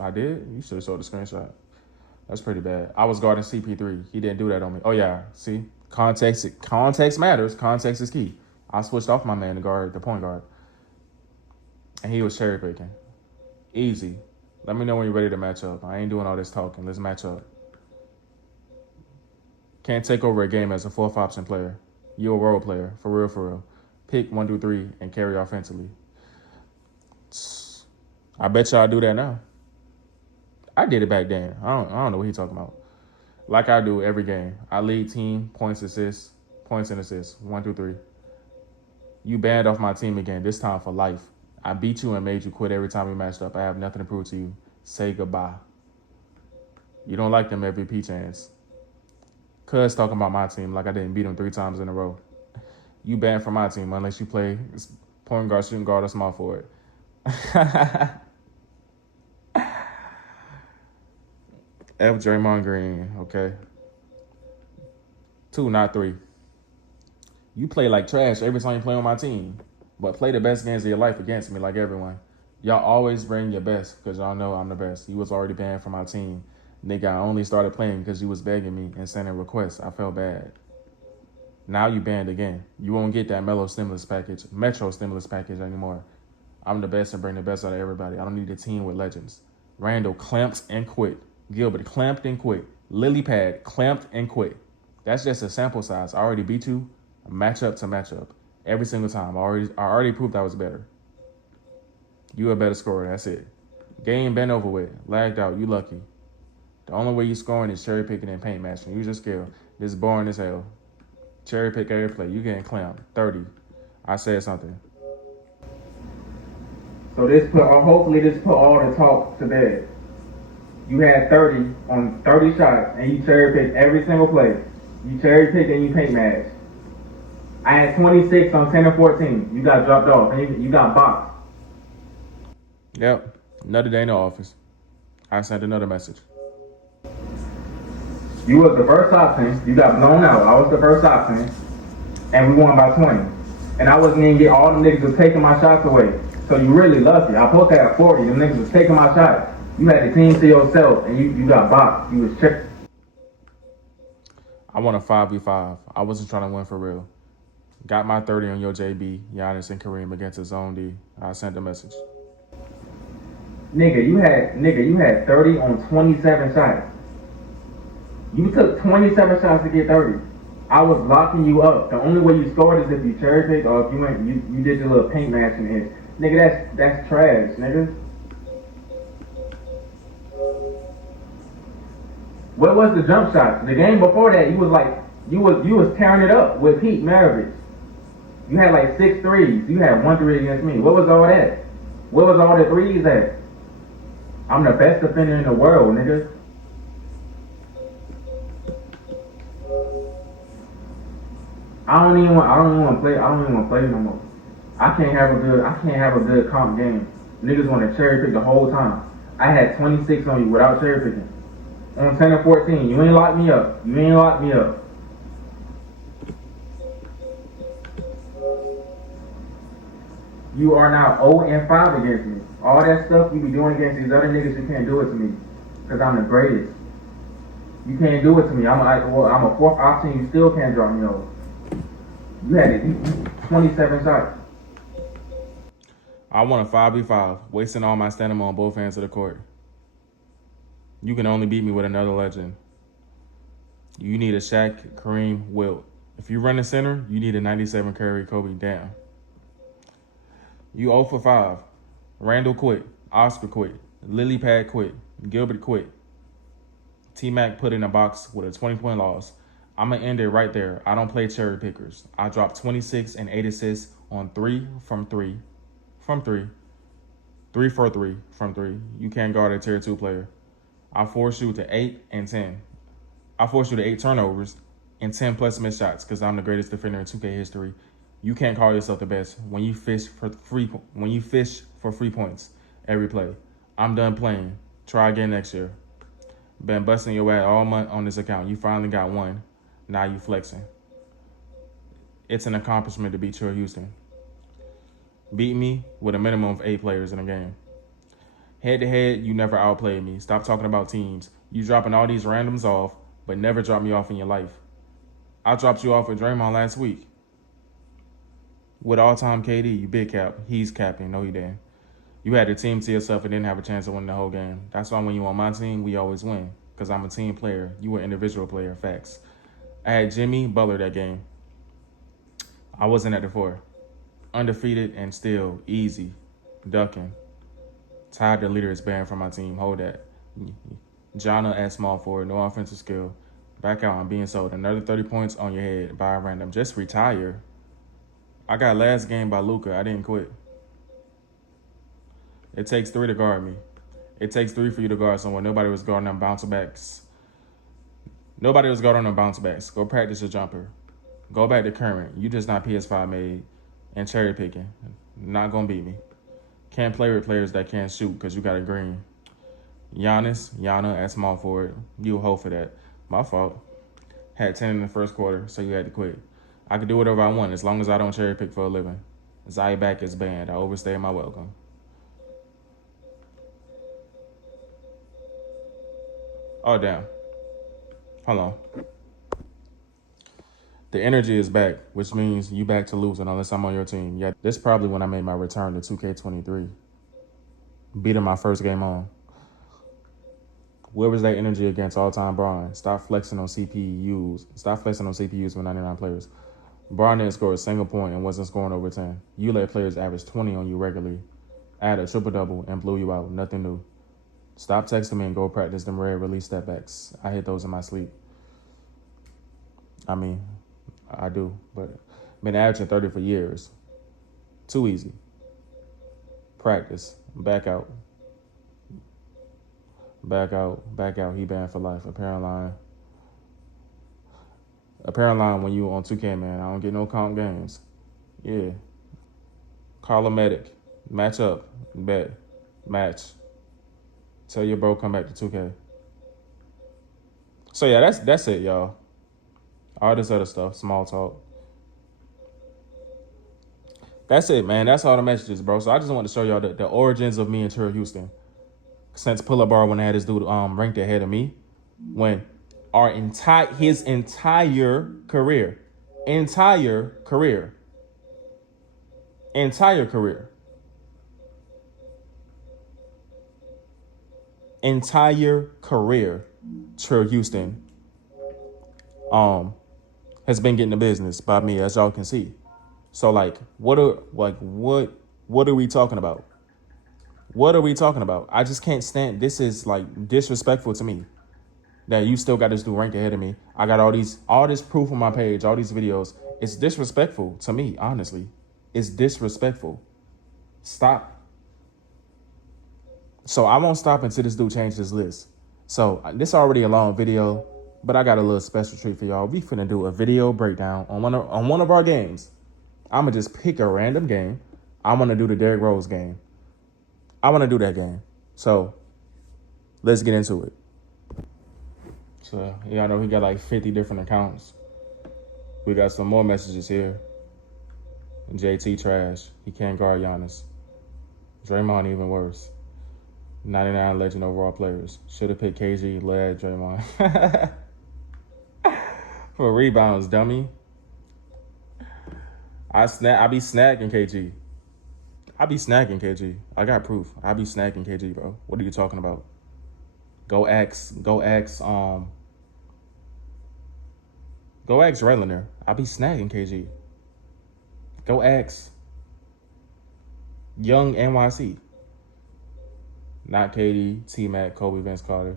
I did? You should have showed the screenshot. That's pretty bad. I was guarding CP3. He didn't do that on me. Oh, yeah. See? Context matters. Context is key. I switched off my man to guard the point guard. And he was cherry picking. Easy. Let me know when you're ready to match up. I ain't doing all this talking. Let's match up. Can't take over a game as a fourth option player. You're a role player. For real, for real. Pick 1 through 3 and carry offensively. I bet y'all do that now. I did it back then. I don't know what he's talking about. Like I do every game. I lead team, points and assists, 1 through 3. You banned off my team again, this time for life. I beat you and made you quit every time we matched up. I have nothing to prove to you. Say goodbye. You don't like them MVP chance. Cuz talking about my team like I didn't beat him 3 times in a row. You banned from my team unless you play point guard, shooting guard, or small forward. F. Draymond Green, okay. 2, not 3. You play like trash every time you play on my team, but play the best games of your life against me like everyone. Y'all always bring your best because y'all know I'm the best. You was already banned from my team. Nigga, I only started playing because you was begging me and sending requests. I felt bad. Now you banned again. You won't get that Metro stimulus package anymore. I'm the best and bring the best out of everybody. I don't need a team with legends. Randall clamped and quit. Gilbert clamped and quit. Lily Pad clamped and quit. That's just a sample size. I already beat you matchup to matchup every single time. I already proved I was better. You a better scorer. That's it. Game been over with. Lagged out. You lucky. The only way you scoring is cherry picking and paint matching. Use your skill. This is boring as hell. Cherry pick every play. You getting clamped. 30. I said something. So hopefully this put all the talk to bed. You had 30 on 30 shots and you cherry picked every single play. You cherry picked and you paint match. I had 26 on 10 and 14. You got dropped off and you got boxed. Yep. Another day in the office. I sent another message. You was the first option. You got blown out. I was the first option. And we won by 20. And I wasn't even getting all the niggas was taking my shots away. So you really lucky. I supposed to have 40. The niggas was taking my shots. You had the team to yourself and you got boxed. You was tricked. I won a 5v5. I wasn't trying to win for real. Got my 30 on your JB, Giannis and Kareem against his own D. I sent a message. Nigga, you had 30 on 27 shots. You took 27 shots to get 30. I was locking you up. The only way you scored is if you cherry picked or if you did your little paint match in here. Nigga, that's trash, nigga. What was the jump shot? The game before that, you was tearing it up with Pete Maravich. You had like 6 threes. You had 1 3 against me. What was all that? Where was all the threes at? I'm the best defender in the world, nigga. I don't even want to play no more. I can't have a good comp game. Niggas want to cherry pick the whole time. I had 26 on you without cherry picking. On 10 and 14, you ain't locked me up. You are now 0-5 against me. All that stuff you be doing against these other niggas, you can't do it to me. Because I'm the greatest. You can't do it to me. I'm a fourth option. You still can't drop me over. You had it. You 27 shots. I won a 5v5, wasting all my stamina on both ends of the court. You can only beat me with another legend. You need a Shaq, Kareem, Wilt. If you run the center, you need a 97 Curry, Kobe. Damn. You 0 for 5. Randall quit. Oscar quit. Lily Pad quit. Gilbert quit. T-Mac put in a box with a 20-point loss. I'm going to end it right there. I don't play cherry pickers. I dropped 26 and 8 assists on 3 from 3. From 3. 3 for 3 from 3. You can't guard a tier 2 player. I force you to 8 and 10. I force you to 8 turnovers and 10 plus missed shots because I'm the greatest defender in 2K history. You can't call yourself the best when you fish for free points every play. I'm done playing. Try again next year. Been busting your ass all month on this account. You finally got one. Now you flexing. It's an accomplishment to beat Trill Houston. Beat me with a minimum of 8 players in a game. Head to head, you never outplayed me. Stop talking about teams. You dropping all these randoms off, but never drop me off in your life. I dropped you off with Draymond last week. With all-time KD, you big cap. He's capping. No, he didn't. You had the team to yourself and didn't have a chance to win the whole game. That's why when you on my team, we always win. Because I'm a team player. You were an individual player. Facts. I had Jimmy Butler that game. I wasn't at the 4. Undefeated and still easy. Ducking. Tied the leader is banned from my team. Hold that. Jonna at small forward. No offensive skill. Back out. I'm being sold. Another 30 points on your head by a random. Just retire. I got last game by Luka. I didn't quit. It takes 3 to guard me. It takes 3 for you to guard someone. Nobody was guarding them bounce backs. Nobody was guarding them bounce backs. Go practice your jumper. Go back to current. You just not PS5 made and cherry picking. Not going to beat me. Can't play with players that can't shoot because you got a green. Yana at small forward. You a hoe for that. My fault. Had 10 in the first quarter, so you had to quit. I could do whatever I want as long as I don't cherry pick for a living. Zyback is banned. I overstayed my welcome. Oh, damn. Hold on. The energy is back, which means you back to losing unless I'm on your team. Yeah, this is probably when I made my return to 2K23. Beating my first game on. Where was that energy against all-time Braun? Stop flexing on CPUs. Stop flexing on CPUs with 99 players. Braun didn't score a single point and wasn't scoring over 10. You let players average 20 on you regularly. Add a triple-double and blew you out. Nothing new. Stop texting me and go practice them rare release step backs. I hit those in my sleep. I mean, I do, but been averaging 30 for years. Too easy. Practice. Back out. Back out. Back out. He banned for life. Apparent line. Apparent line when you on 2K, man. I don't get no comp games. Yeah. Call a medic. Match up. Bet. Match. Tell your bro come back to 2K. So yeah, that's it, y'all. All this other stuff, small talk. That's it, man. That's all the messages, bro. So I just want to show y'all the origins of me and Trill Houston. Since pull-up bar when I had this dude ranked ahead of me, when his entire career Trill Houston has been getting the business by me, as y'all can see. So like what are we talking about? What are we talking about? I just can't stand. This is like disrespectful to me that you still got this dude ranked ahead of me. I got all this proof on my page, all these videos. It's disrespectful to me, honestly. It's disrespectful. Stop. So I won't stop until this dude changes his list. So this is already a long video, but I got a little special treat for y'all. We finna do a video breakdown on one of our games. I'm gonna just pick a random game. I'm gonna do the Derrick Rose game. I want to do that game. So let's get into it. So yeah, I know he got like 50 different accounts. We got some more messages here. JT trash. He can't guard Giannis. Draymond even worse. 99 legend overall players. Should have picked KG, led Draymond. For rebounds, dummy. I be snacking KG. I be snacking KG. I got proof. I be snacking KG, bro. What are you talking about? Go ask Redliner. I be snagging KG. Go ask Young NYC. Not KD, T-Mac, Kobe, Vince Carter.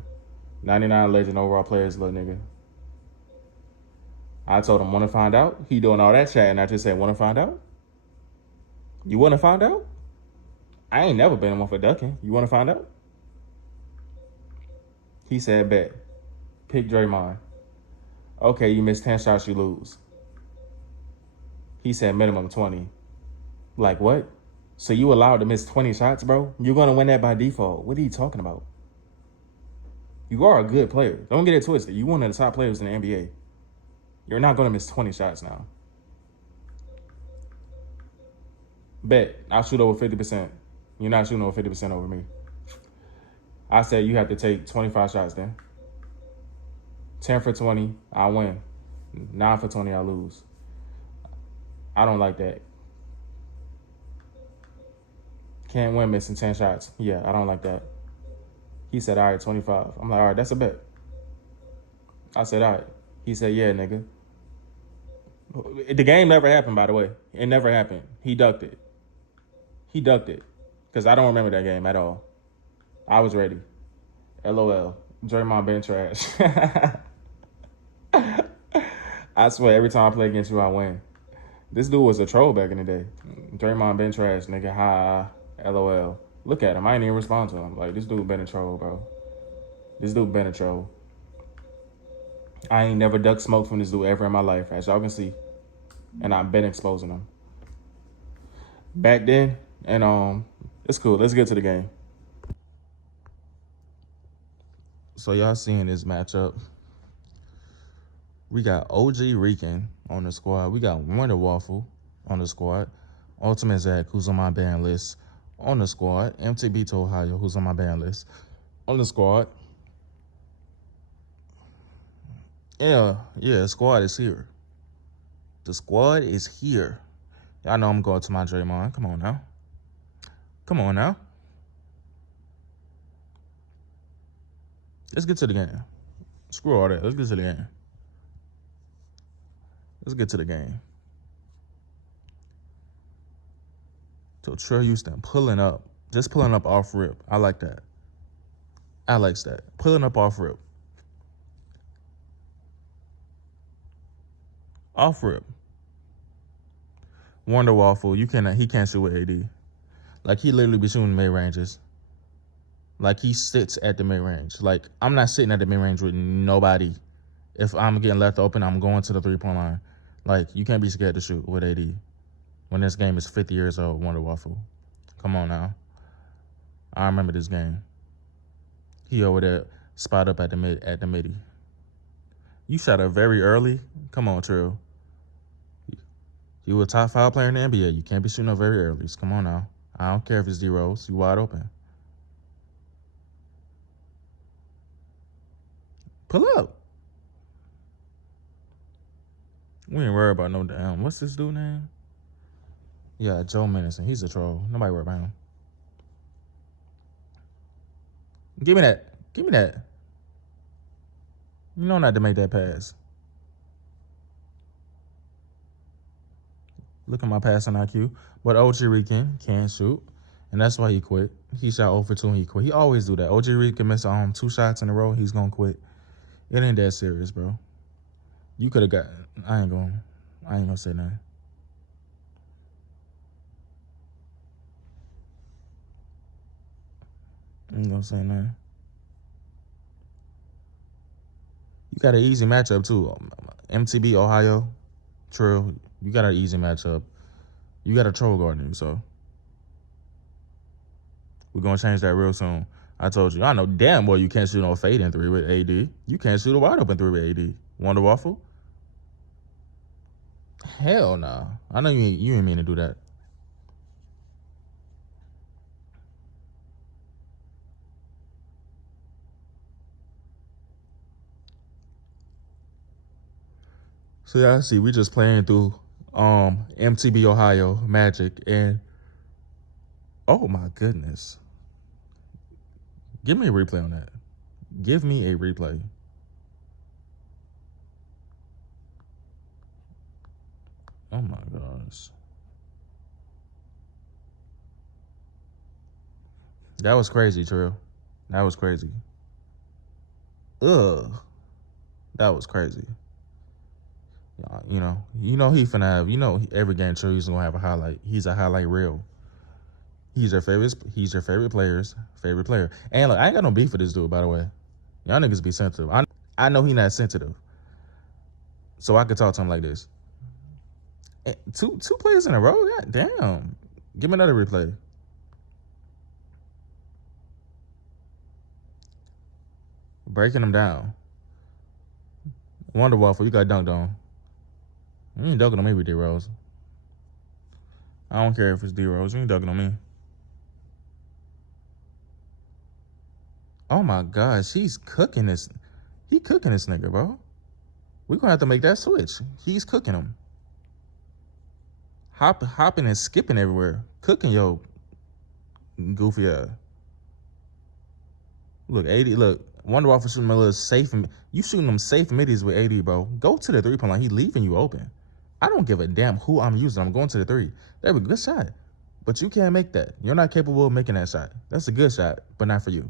99 legend overall players, little nigga. I told him, want to find out? He doing all that chat, and I just said, want to find out? You want to find out? I ain't never been one for ducking. You want to find out? He said, bet. Pick Draymond. Okay, you miss 10 shots, you lose. He said minimum 20. Like what? So you allowed to miss 20 shots, bro? You're going to win that by default. What are you talking about? You are a good player. Don't get it twisted. You one of the top players in the NBA. You're not going to miss 20 shots now. Bet. I'll shoot over 50%. You're not shooting over 50% over me. I said you have to take 25 shots then. 10 for 20, I win. 9 for 20, I lose. I don't like that. Can't win missing 10 shots. Yeah, I don't like that. He said, all right, 25. I'm like, all right, that's a bet. I said, all right. He said, yeah, nigga. The game never happened, by the way. It never happened. He ducked it. Because I don't remember that game at all. I was ready. LOL. Draymond been trash. I swear, every time I play against you, I win. This dude was a troll back in the day. Draymond been trash, nigga. Ha. LOL. Look at him. I ain't even respond to him. Like, this dude been a troll, bro. This dude been a troll. I ain't never ducked smoke from this dude ever in my life, as y'all can see. And I've been exposing him. Back then, and it's cool. Let's get to the game. So y'all seeing this matchup. We got OG Rican on the squad. We got Wonder Waffle on the squad. Ultimate Zach, who's on my ban list, on the squad. MTB to Ohio, who's on my ban list, on the squad. Yeah, the squad is here. The squad is here. Y'all know I'm going to my Draymond. Come on now. Let's get to the game. Screw all that. Let's get to the game. So Trill Houston pulling up. Just pulling up off rip. I like that. Pulling up off rip. Wonder Waffle, he can't shoot with AD. Like, he literally be shooting mid-ranges. Like, he sits at the mid-range. Like, I'm not sitting at the mid-range with nobody. If I'm getting left open, I'm going to the three-point line. Like, you can't be scared to shoot with AD when this game is 50 years old, Wonder Waffle. Come on now. I remember this game. He over there spot up at the midi. You shot up very early. Come on, Trill. You a top 5 player in the NBA. You can't be shooting up very early. So come on now. I don't care if it's D-Rose. You wide open. Pull up. We ain't worried about no damn. What's this dude name? Yeah, Joe Menacin. He's a troll. Nobody worry about him. Give me that. You know not to make that pass. Look at my passing IQ. But OG Rican can't shoot. And that's why he quit. He shot 0 for 2 and he quit. He always do that. OG Rican miss 2 shots in a row. He's going to quit. It ain't that serious, bro. You could have got... I ain't going to say nothing. You got an easy matchup, too. MTB, Ohio, Trill. You got an easy matchup. You got a troll guarding you, so... We're going to change that real soon. I told you. I know damn well you can't shoot no fade in 3 with AD. You can't shoot a wide open 3 with AD. Wonder Waffle? Hell no. I know you ain't mean to do that. So yeah, I see. We just playing through MTB Ohio Magic, and oh my goodness, give me a replay on that. Give me a replay. Oh my gosh, that was crazy, Trill. That was crazy. Ugh, that was crazy. You know he finna have. You know every game Trill he's gonna have a highlight. He's a highlight reel. He's your favorite. He's your favorite player. And look, I ain't got no beef with this dude, by the way. Y'all niggas be sensitive. I know he not sensitive, so I could talk to him like this. And two players in a row. God damn. Give me another replay. Breaking him down. Wonder Waffle, you got dunked on. You ain't dunking on me with D Rose. I don't care if it's D Rose. You ain't dunking on me. Oh my gosh, he's cooking this. He cooking this nigga, bro. We gonna have to make that switch. He's cooking him. Hopping and skipping everywhere. Cooking yo goofy ass. Look, 80, look. Wonder Waffle shooting a little safe. You shooting them safe middies with 80, bro. Go to the 3-point line. He leaving you open. I don't give a damn who I'm using. I'm going to the 3. That was a good shot. But you can't make that. You're not capable of making that shot. That's a good shot, but not for you.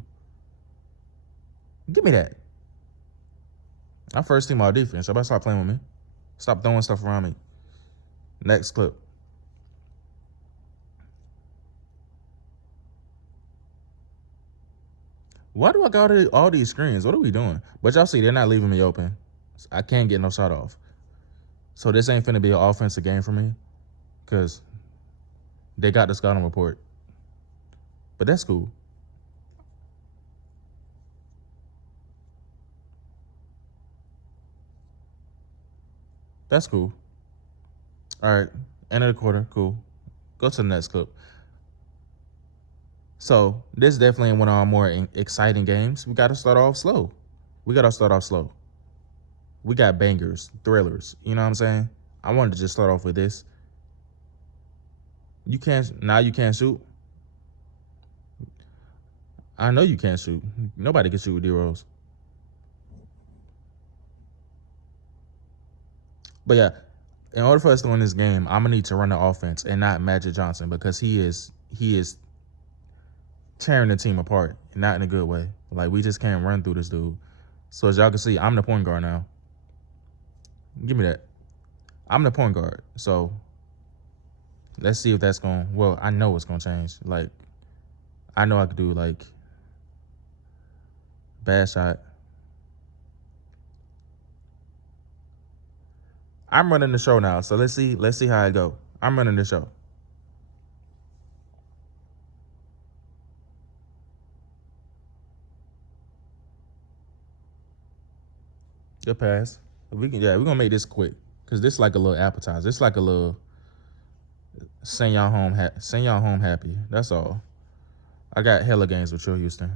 Give me that. I'm first team all defense. Everybody stop playing with me. Stop throwing stuff around me. Next clip. Why do I got all these screens? What are we doing? But y'all see, they're not leaving me open. I can't get no shot off. So this ain't finna be an offensive game for me, because they got the scouting report. But that's cool. That's cool. All right, end of the quarter, cool. Go to the next clip. So this definitely one of our more exciting games. We got to start off slow. We got bangers, thrillers. You know what I'm saying? I wanted to just start off with this. You can't shoot. I know you can't shoot. Nobody can shoot with D-Rose. But yeah, in order for us to win this game, I'm gonna need to run the offense and not Magic Johnson, because he is tearing the team apart, not in a good way. Like, we just can't run through this dude. So as y'all can see, I'm the point guard now. Give me that. I'm the point guard. So let's see if that's going. Well, I know it's gonna change. Like, I know I could do like bad shot. I'm running the show now, so let's see how it go. I'm running the show. Good pass. We're gonna make this quick, because this is like a little appetizer. This is like a little send y'all home happy. That's all. I got hella games with Trill Houston.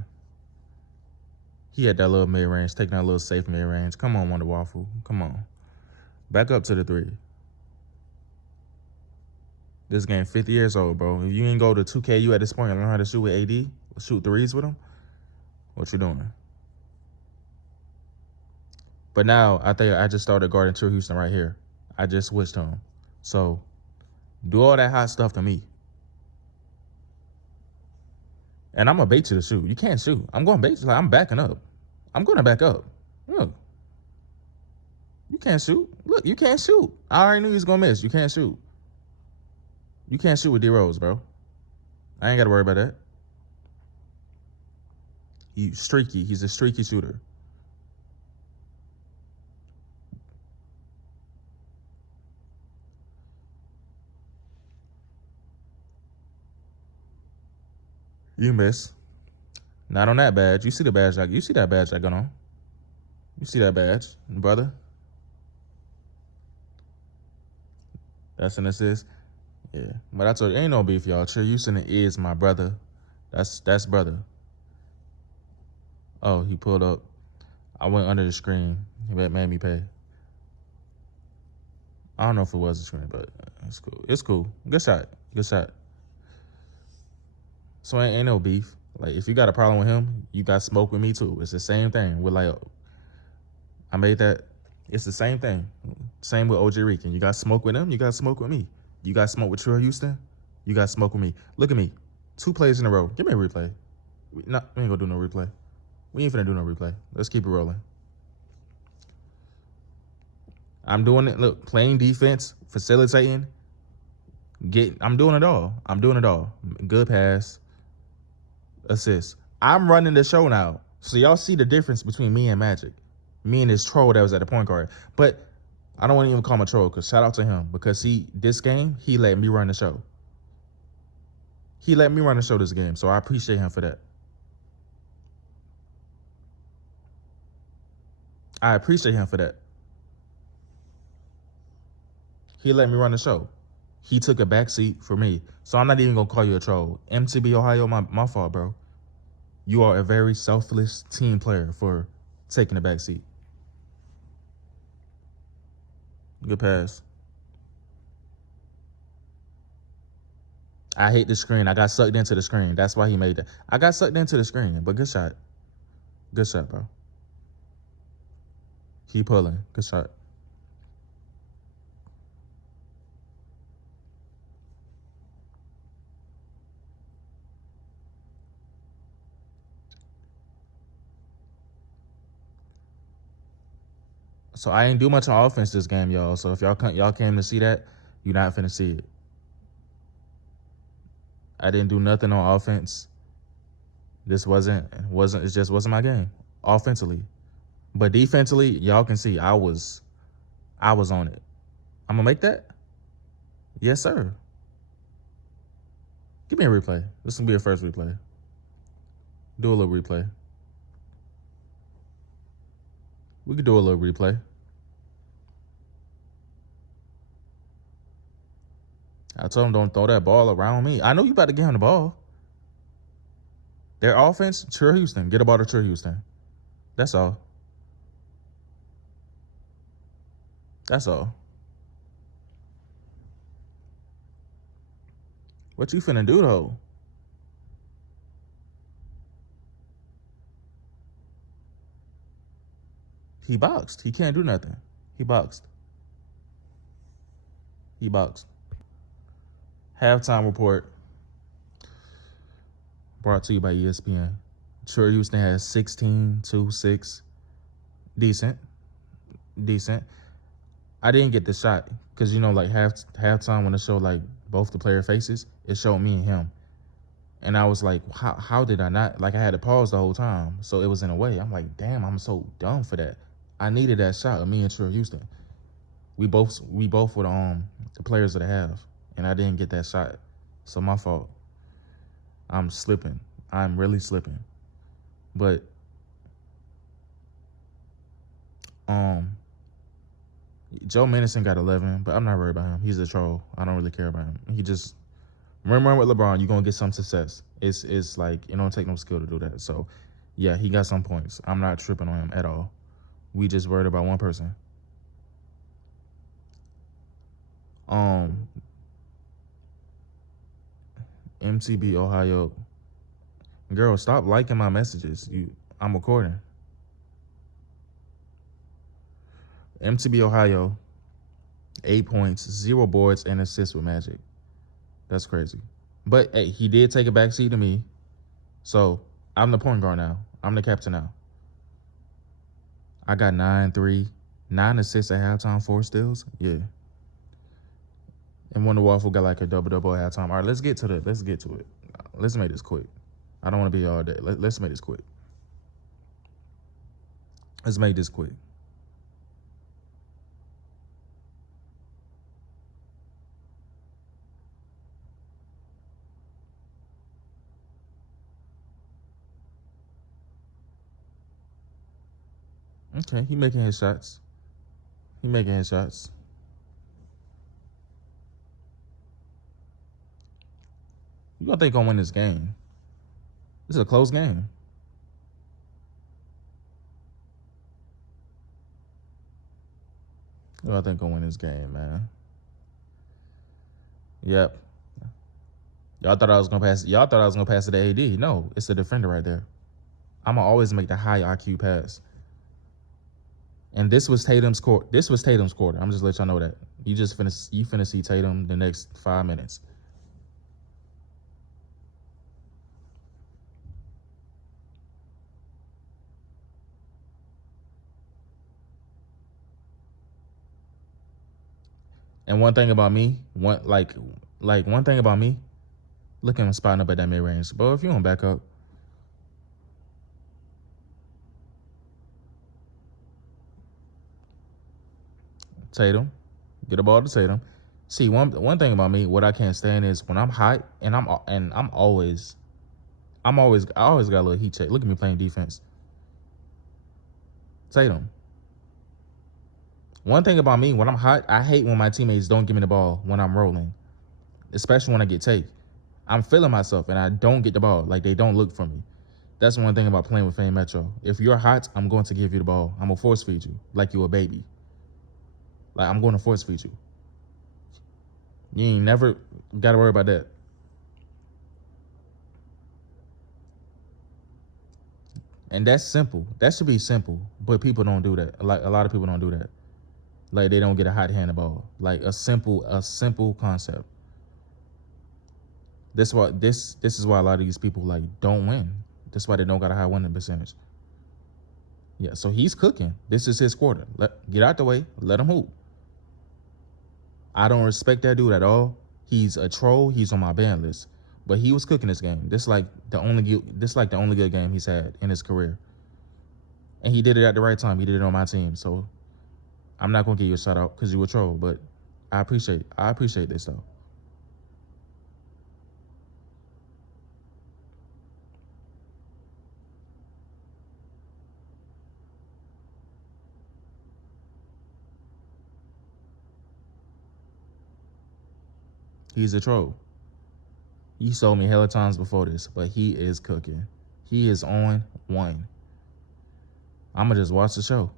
He had that little mid-range, taking that little safe mid-range. Come on, Wonder Waffle. Come on. Back up to the 3. This game 50 years old, bro. If you ain't go to 2KU at this point and learn how to shoot with AD, shoot threes with him, what you doing? But now, I think I just started guarding Trill Houston right here. I just switched to him. So, do all that hot stuff to me. And I'm going to bait you to shoot. You can't shoot. I'm going to bait you. Like, I'm backing up. I'm going to back up. Look. You can't shoot. Look, you can't shoot. I already knew he was going to miss. You can't shoot. You can't shoot with D-Rose, bro. I ain't got to worry about that. He's streaky. He's a streaky shooter. You miss. Not on that badge. You see the badge. You see that badge I got on. You see that badge, brother. That's an assist. Yeah, but I told you, ain't no beef, y'all. Trill Houston is my brother. That's brother. Oh, he pulled up. I went under the screen. He made me pay. I don't know if it was a screen, but it's cool. It's cool. Good shot. Good shot. So ain't no beef. Like, if you got a problem with him, you got smoke with me too. It's the same thing. We're like, I made that. It's the same thing. Same with OJ Rican. You got smoke with him, you got smoke with me. You got smoke with Trill Houston, you got smoke with me. Look at me. 2 plays in a row. Give me a replay. We ain't gonna do no replay. We ain't finna do no replay. Let's keep it rolling. I'm doing it. Look, playing defense, facilitating, I'm doing it all. I'm doing it all. Good pass, assist. I'm running the show now. So y'all see the difference between me and Magic. Me and this troll that was at the point guard. But I don't want to even call him a troll, because shout out to him. Because this game, he let me run the show. He let me run the show this game. So I appreciate him for that. I appreciate him for that. He let me run the show. He took a backseat for me. So I'm not even going to call you a troll. MTB Ohio, my fault, bro. You are a very selfless team player for taking a backseat. Good pass. I hate the screen. I got sucked into the screen. That's why he made that. I got sucked into the screen, but good shot. Good shot, bro. Keep pulling. Good shot. So I ain't do much on offense this game, y'all. So if y'all came to see that, you're not finna see it. I didn't do nothing on offense. It just wasn't my game offensively. But defensively, y'all can see I was on it. I'm gonna make that? Yes, sir. Give me a replay. This is gonna be a first replay. Do a little replay. We could do a little replay. I told him don't throw that ball around me. I know you about to get him the ball. Their offense, Trill Houston. Get a ball to Trill Houston. That's all. That's all. What you finna do, though? He boxed. He can't do nothing. He boxed. He boxed. Halftime report brought to you by ESPN. Trill Houston has 16-2-6. Decent. I didn't get the shot because, like halftime when it showed like both the player faces, it showed me and him. And I was like, how did I not? Like, I had to pause the whole time. So it was in a way. I'm like, damn, I'm so dumb for that. I needed that shot of me and Trill Houston. We both were the players of the half. And I didn't get that shot. So my fault. I'm slipping. I'm really slipping. But Joe Madison got 11, but I'm not worried about him. He's a troll. I don't really care about him. He just remember with LeBron, you're gonna get some success. It's like it don't take no skill to do that. So yeah, he got some points. I'm not tripping on him at all. We just worried about one person. MTB Ohio. Girl, stop liking my messages. I'm recording. MTB Ohio, 8 points, 0 boards, and assists with Magic. That's crazy. But hey, he did take a backseat to me. So I'm the point guard now. I'm the captain now. I got 9-3, 9 assists at halftime, 4 steals. Yeah. And Wonder Waffle got like a double at halftime. All right, let's get to it. Let's make this quick. I don't want to be all day. Let's make this quick. Let's make this quick. Okay, he making his shots. You gonna think gonna win this game? This is a close game. Who I think gonna win this game, man? Yep. Y'all thought I was gonna pass. Y'all thought I was gonna pass it to AD. No, it's the defender right there. I'm gonna always make the high IQ pass. And this was Tatum's court. This was Tatum's quarter. I'm just let y'all know that. You finna see Tatum the next 5 minutes. And one thing about me, one thing about me, look at him spotting up at that mid range. Bro, if you don't back up. Tatum. Get the ball to Tatum. See, one thing about me, what I can't stand is when I'm hot and I always got a little heat check. Look at me playing defense. Tatum. One thing about me, when I'm hot, I hate when my teammates don't give me the ball when I'm rolling, especially when I get take. I'm feeling myself and I don't get the ball. Like, they don't look for me. That's one thing about playing with FameMetro. If you're hot, I'm going to give you the ball. I'm going to force feed you like you're a baby. Like, I'm going to force feed you. You ain't never got to worry about that. And that's simple. That should be simple. But people don't do that. Like, a lot of people don't do that. Like, they don't get a hot hand ball. Like, a simple concept. This is why a lot of these people like don't win. That's why they don't got a high winning percentage. Yeah, so he's cooking. This is his quarter. Get out the way. Let him hoop. I don't respect that dude at all. He's a troll. He's on my ban list. But he was cooking this game. This like the only good game he's had in his career. And he did it at the right time. He did it on my team. So I'm not gonna give you a shout out because you a troll, but I appreciate this though. He's a troll. You sold me hella times before this, but he is cooking. He is on one. I'ma just watch the show.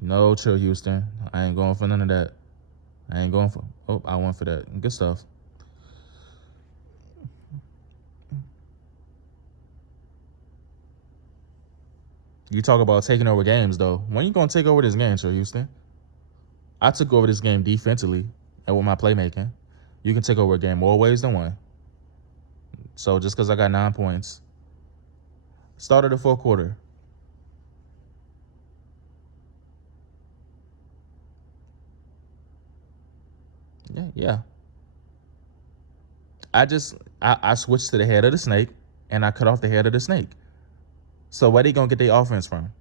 No, Trill Houston. I ain't going for none of that. I ain't going for. Oh, I went for that. Good stuff. You talk about taking over games, though. When you gonna take over this game, Trill Houston? I took over this game defensively and with my playmaking. You can take over a game more ways than one. So just because I got 9 points, started the fourth quarter. Yeah. I switched to the head of the snake and I cut off the head of the snake. So where they gonna get their offense from?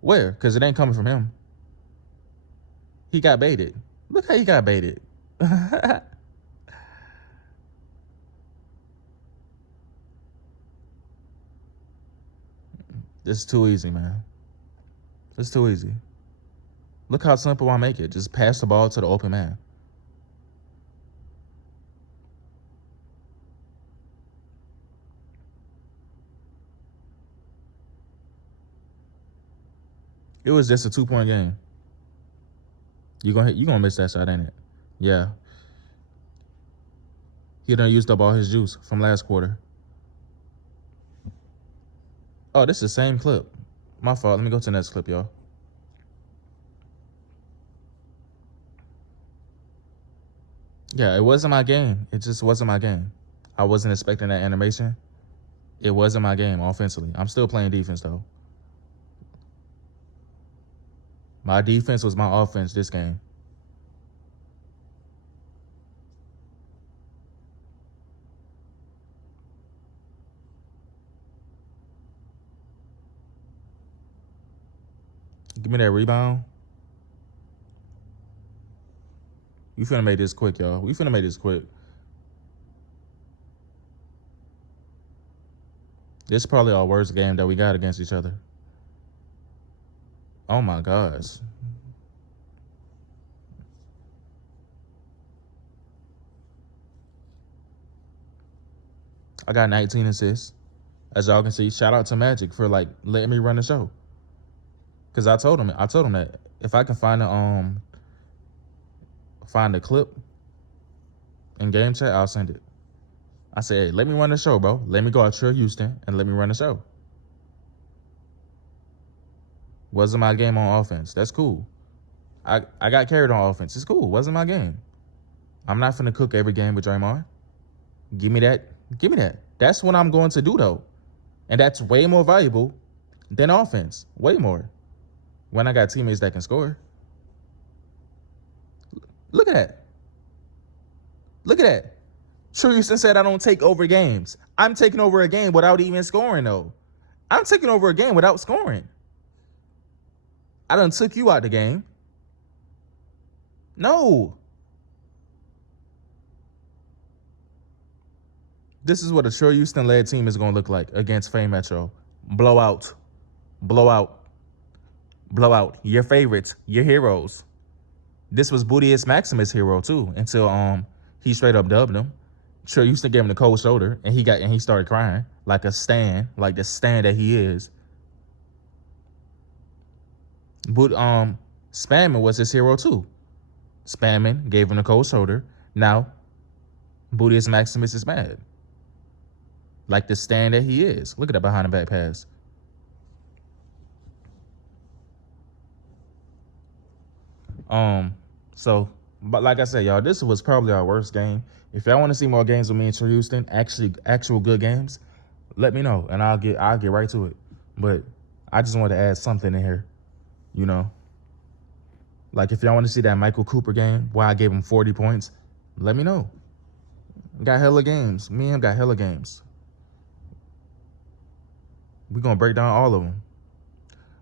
Where? Because it ain't coming from him. He got baited. Look how he got baited. This is too easy, man. It's too easy. Look how simple I make it. Just pass the ball to the open man. It was just a 2-point game. You gonna miss that shot, ain't it? Yeah. He done used up all his juice from last quarter. Oh, this is the same clip. My fault. Let me go to the next clip, y'all. Yeah, it wasn't my game. It just wasn't my game. I wasn't expecting that animation. It wasn't my game offensively. I'm still playing defense, though. My defense was my offense this game. Give me that rebound. We finna make this quick, y'all. We finna make this quick. This is probably our worst game that we got against each other. Oh my gosh. I got 19 assists. As y'all can see, shout out to Magic for like letting me run the show. Cause I told him that if I can find a clip in game chat, I'll send it. I said, hey, let me run the show, bro. Let me go out Trill Houston and let me run the show. Wasn't my game on offense. That's cool. I got carried on offense. It's cool. Wasn't my game. I'm not finna cook every game with Draymond. Give me that. Give me that. That's what I'm going to do, though. And that's way more valuable than offense. Way more. When I got teammates that can score. Look at that. Look at that. Trill Houston said I don't take over games. I'm taking over a game without even scoring, though. I'm taking over a game without scoring. I done took you out the game. No. This is what a Trill Houston-led team is going to look like against FameMetro. Blowout. Blowout. Blowout. Your favorites. Your heroes. This was Bootius Maximus' hero, too, until he straight up dubbed him. Trill Houston gave him the cold shoulder, and he started crying like a stan, like the stan that he is. But Spamming was his hero, too. Spamming gave him the cold shoulder. Now, Bootius Maximus is mad. Like the stand that he is. Look at that behind the back pass. So, but like I said, y'all, this was probably our worst game. If y'all want to see more games with me and Trill Houston, actual good games, let me know and I'll get right to it. But I just wanted to add something in here, you know. Like if y'all want to see that Michael Cooper game where I gave him 40 points, let me know. Got hella games. Me and him got hella games. We're going to break down all of them.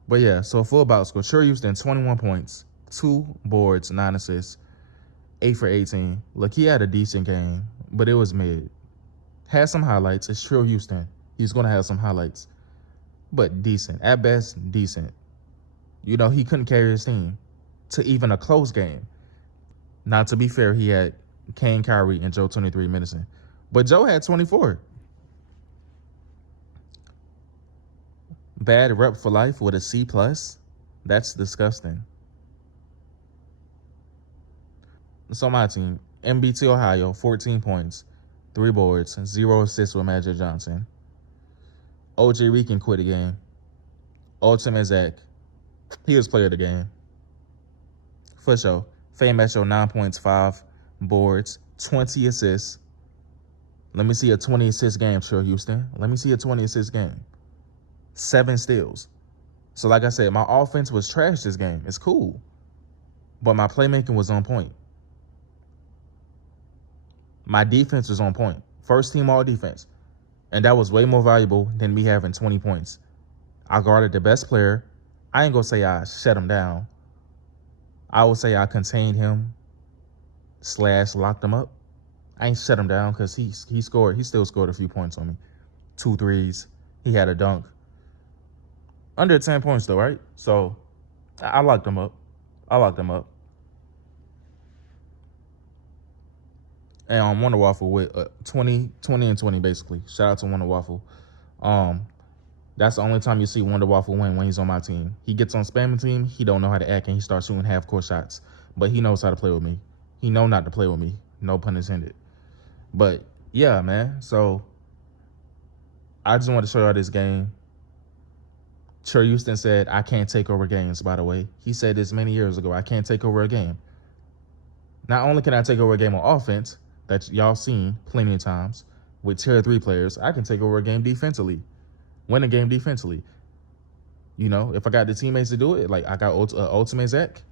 But yeah, so full bout score. Trill Houston, 21 points, 2 boards, 9 assists, 8 for 18. Look, he had a decent game, but it was mid. Had some highlights. It's Trill Houston. He's going to have some highlights. But decent. At best, decent. You know, he couldn't carry his team to even a close game. Now, to be fair, he had Kane, Kyrie, and Joe 23 minutes. But Joe had 24. Bad rep for life with a C+. That's disgusting. So my team, MBT Ohio, 14 points, 3 boards, 0 assists with Magic Johnson. OJ Rican quit the game. Ultimate Zach, he was player of the game. For sure. FameMetro, 9 points, 5 boards, 20 assists. Let me see a 20 assist game, Trill Houston. Let me see a 20 assist game. 7 steals. So like I said, my offense was trash this game. It's cool. But my playmaking was on point. My defense was on point. First team all defense. And that was way more valuable than me having 20 points. I guarded the best player. I ain't gonna say I shut him down. I would say I contained him / locked him up. I ain't shut him down because he still scored a few points on me. 2 threes. He had a dunk. Under 10 points though, right? So I locked him up. And on Wonder Waffle with 20 and 20 basically. Shout out to Wonder Waffle. That's the only time you see Wonder Waffle win when he's on my team. He gets on spamming team, he don't know how to act, and he starts shooting half-court shots. But he knows how to play with me. He know not to play with me. No pun intended. But yeah, man. So I just want to show y'all this game. Trill Houston said, I can't take over games, by the way. He said this many years ago. I can't take over a game. Not only can I take over a game on offense, that y'all seen plenty of times, with tier 3 players, I can take over a game defensively. Win a game defensively. You know, if I got the teammates to do it, like I got Ultimate Zach.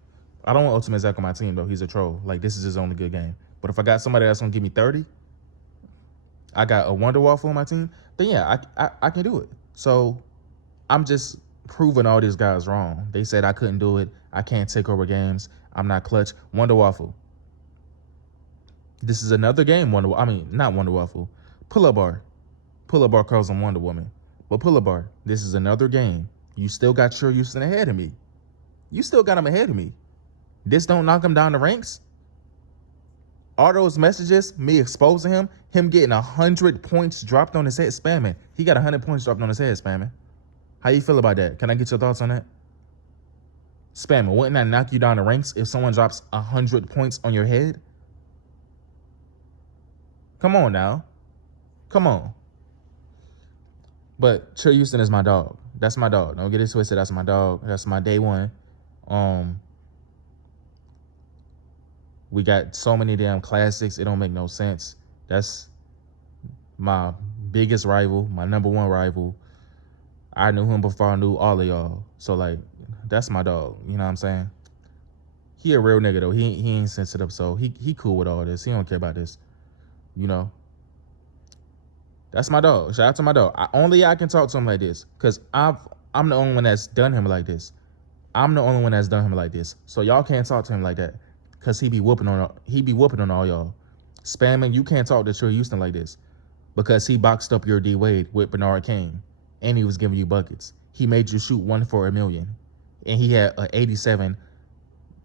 I don't want Ultimate Zach on my team, though. He's a troll. Like, this is his only good game. But if I got somebody that's going to give me 30, I got a Wonder Waffle on my team, then yeah, I can do it. So I'm just proving all these guys wrong. They said I couldn't do it. I can't take over games. I'm not clutch. Wonder Waffle. This is another game. Not Wonder Waffle. Pull-up bar. Pull-up bar calls him Wonder Woman. But pull-up bar. This is another game. You still got Trill Houston ahead of me. You still got him ahead of me. This don't knock him down the ranks. All those messages, me exposing him getting 100 points dropped on his head, spamming. He got 100 points dropped on his head, spamming. How you feel about that? Can I get your thoughts on that? Spamming, wouldn't that knock you down the ranks if someone drops 100 points on your head? Come on now. Come on. But Trill Houston is my dog. That's my dog. Don't get it twisted. That's my dog. That's my day one. We got so many damn classics. It don't make no sense. That's my biggest rival, my number one rival. I knew him before I knew all of y'all. So, like, that's my dog. You know what I'm saying? He a real nigga, though. He ain't sensitive, so he cool with all this. He don't care about this. You know? That's my dog. Shout out to my dog. Only I can talk to him like this because I'm the only one that's done him like this. I'm the only one that's done him like this. So y'all can't talk to him like that because he be whooping on all y'all. Spamming, you can't talk to Trill Houston like this because he boxed up your D Wade with Bernard King and he was giving you buckets. He made you shoot 1 for $1 million and he had an 87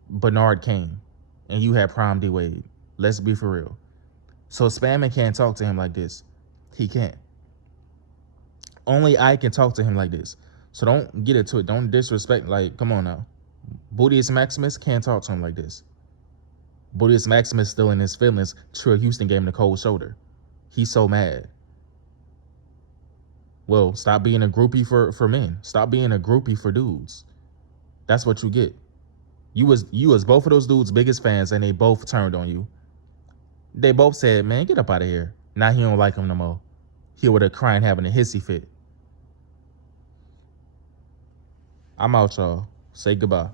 Bernard King and you had prime D Wade. Let's be for real. So spamming can't talk to him like this. He can't. Only I can talk to him like this. So don't get into it. Don't disrespect. Like, come on now. Bootius Maximus can't talk to him like this. Bootius Maximus still in his feelings. Trill Houston gave him the cold shoulder. He's so mad. Well, stop being a groupie for men. Stop being a groupie for dudes. That's what you get. You was both of those dudes' biggest fans, and they both turned on you. They both said, man, get up out of here. Now he don't like him no more. He would have crying, having a hissy fit. I'm out, y'all. Say goodbye.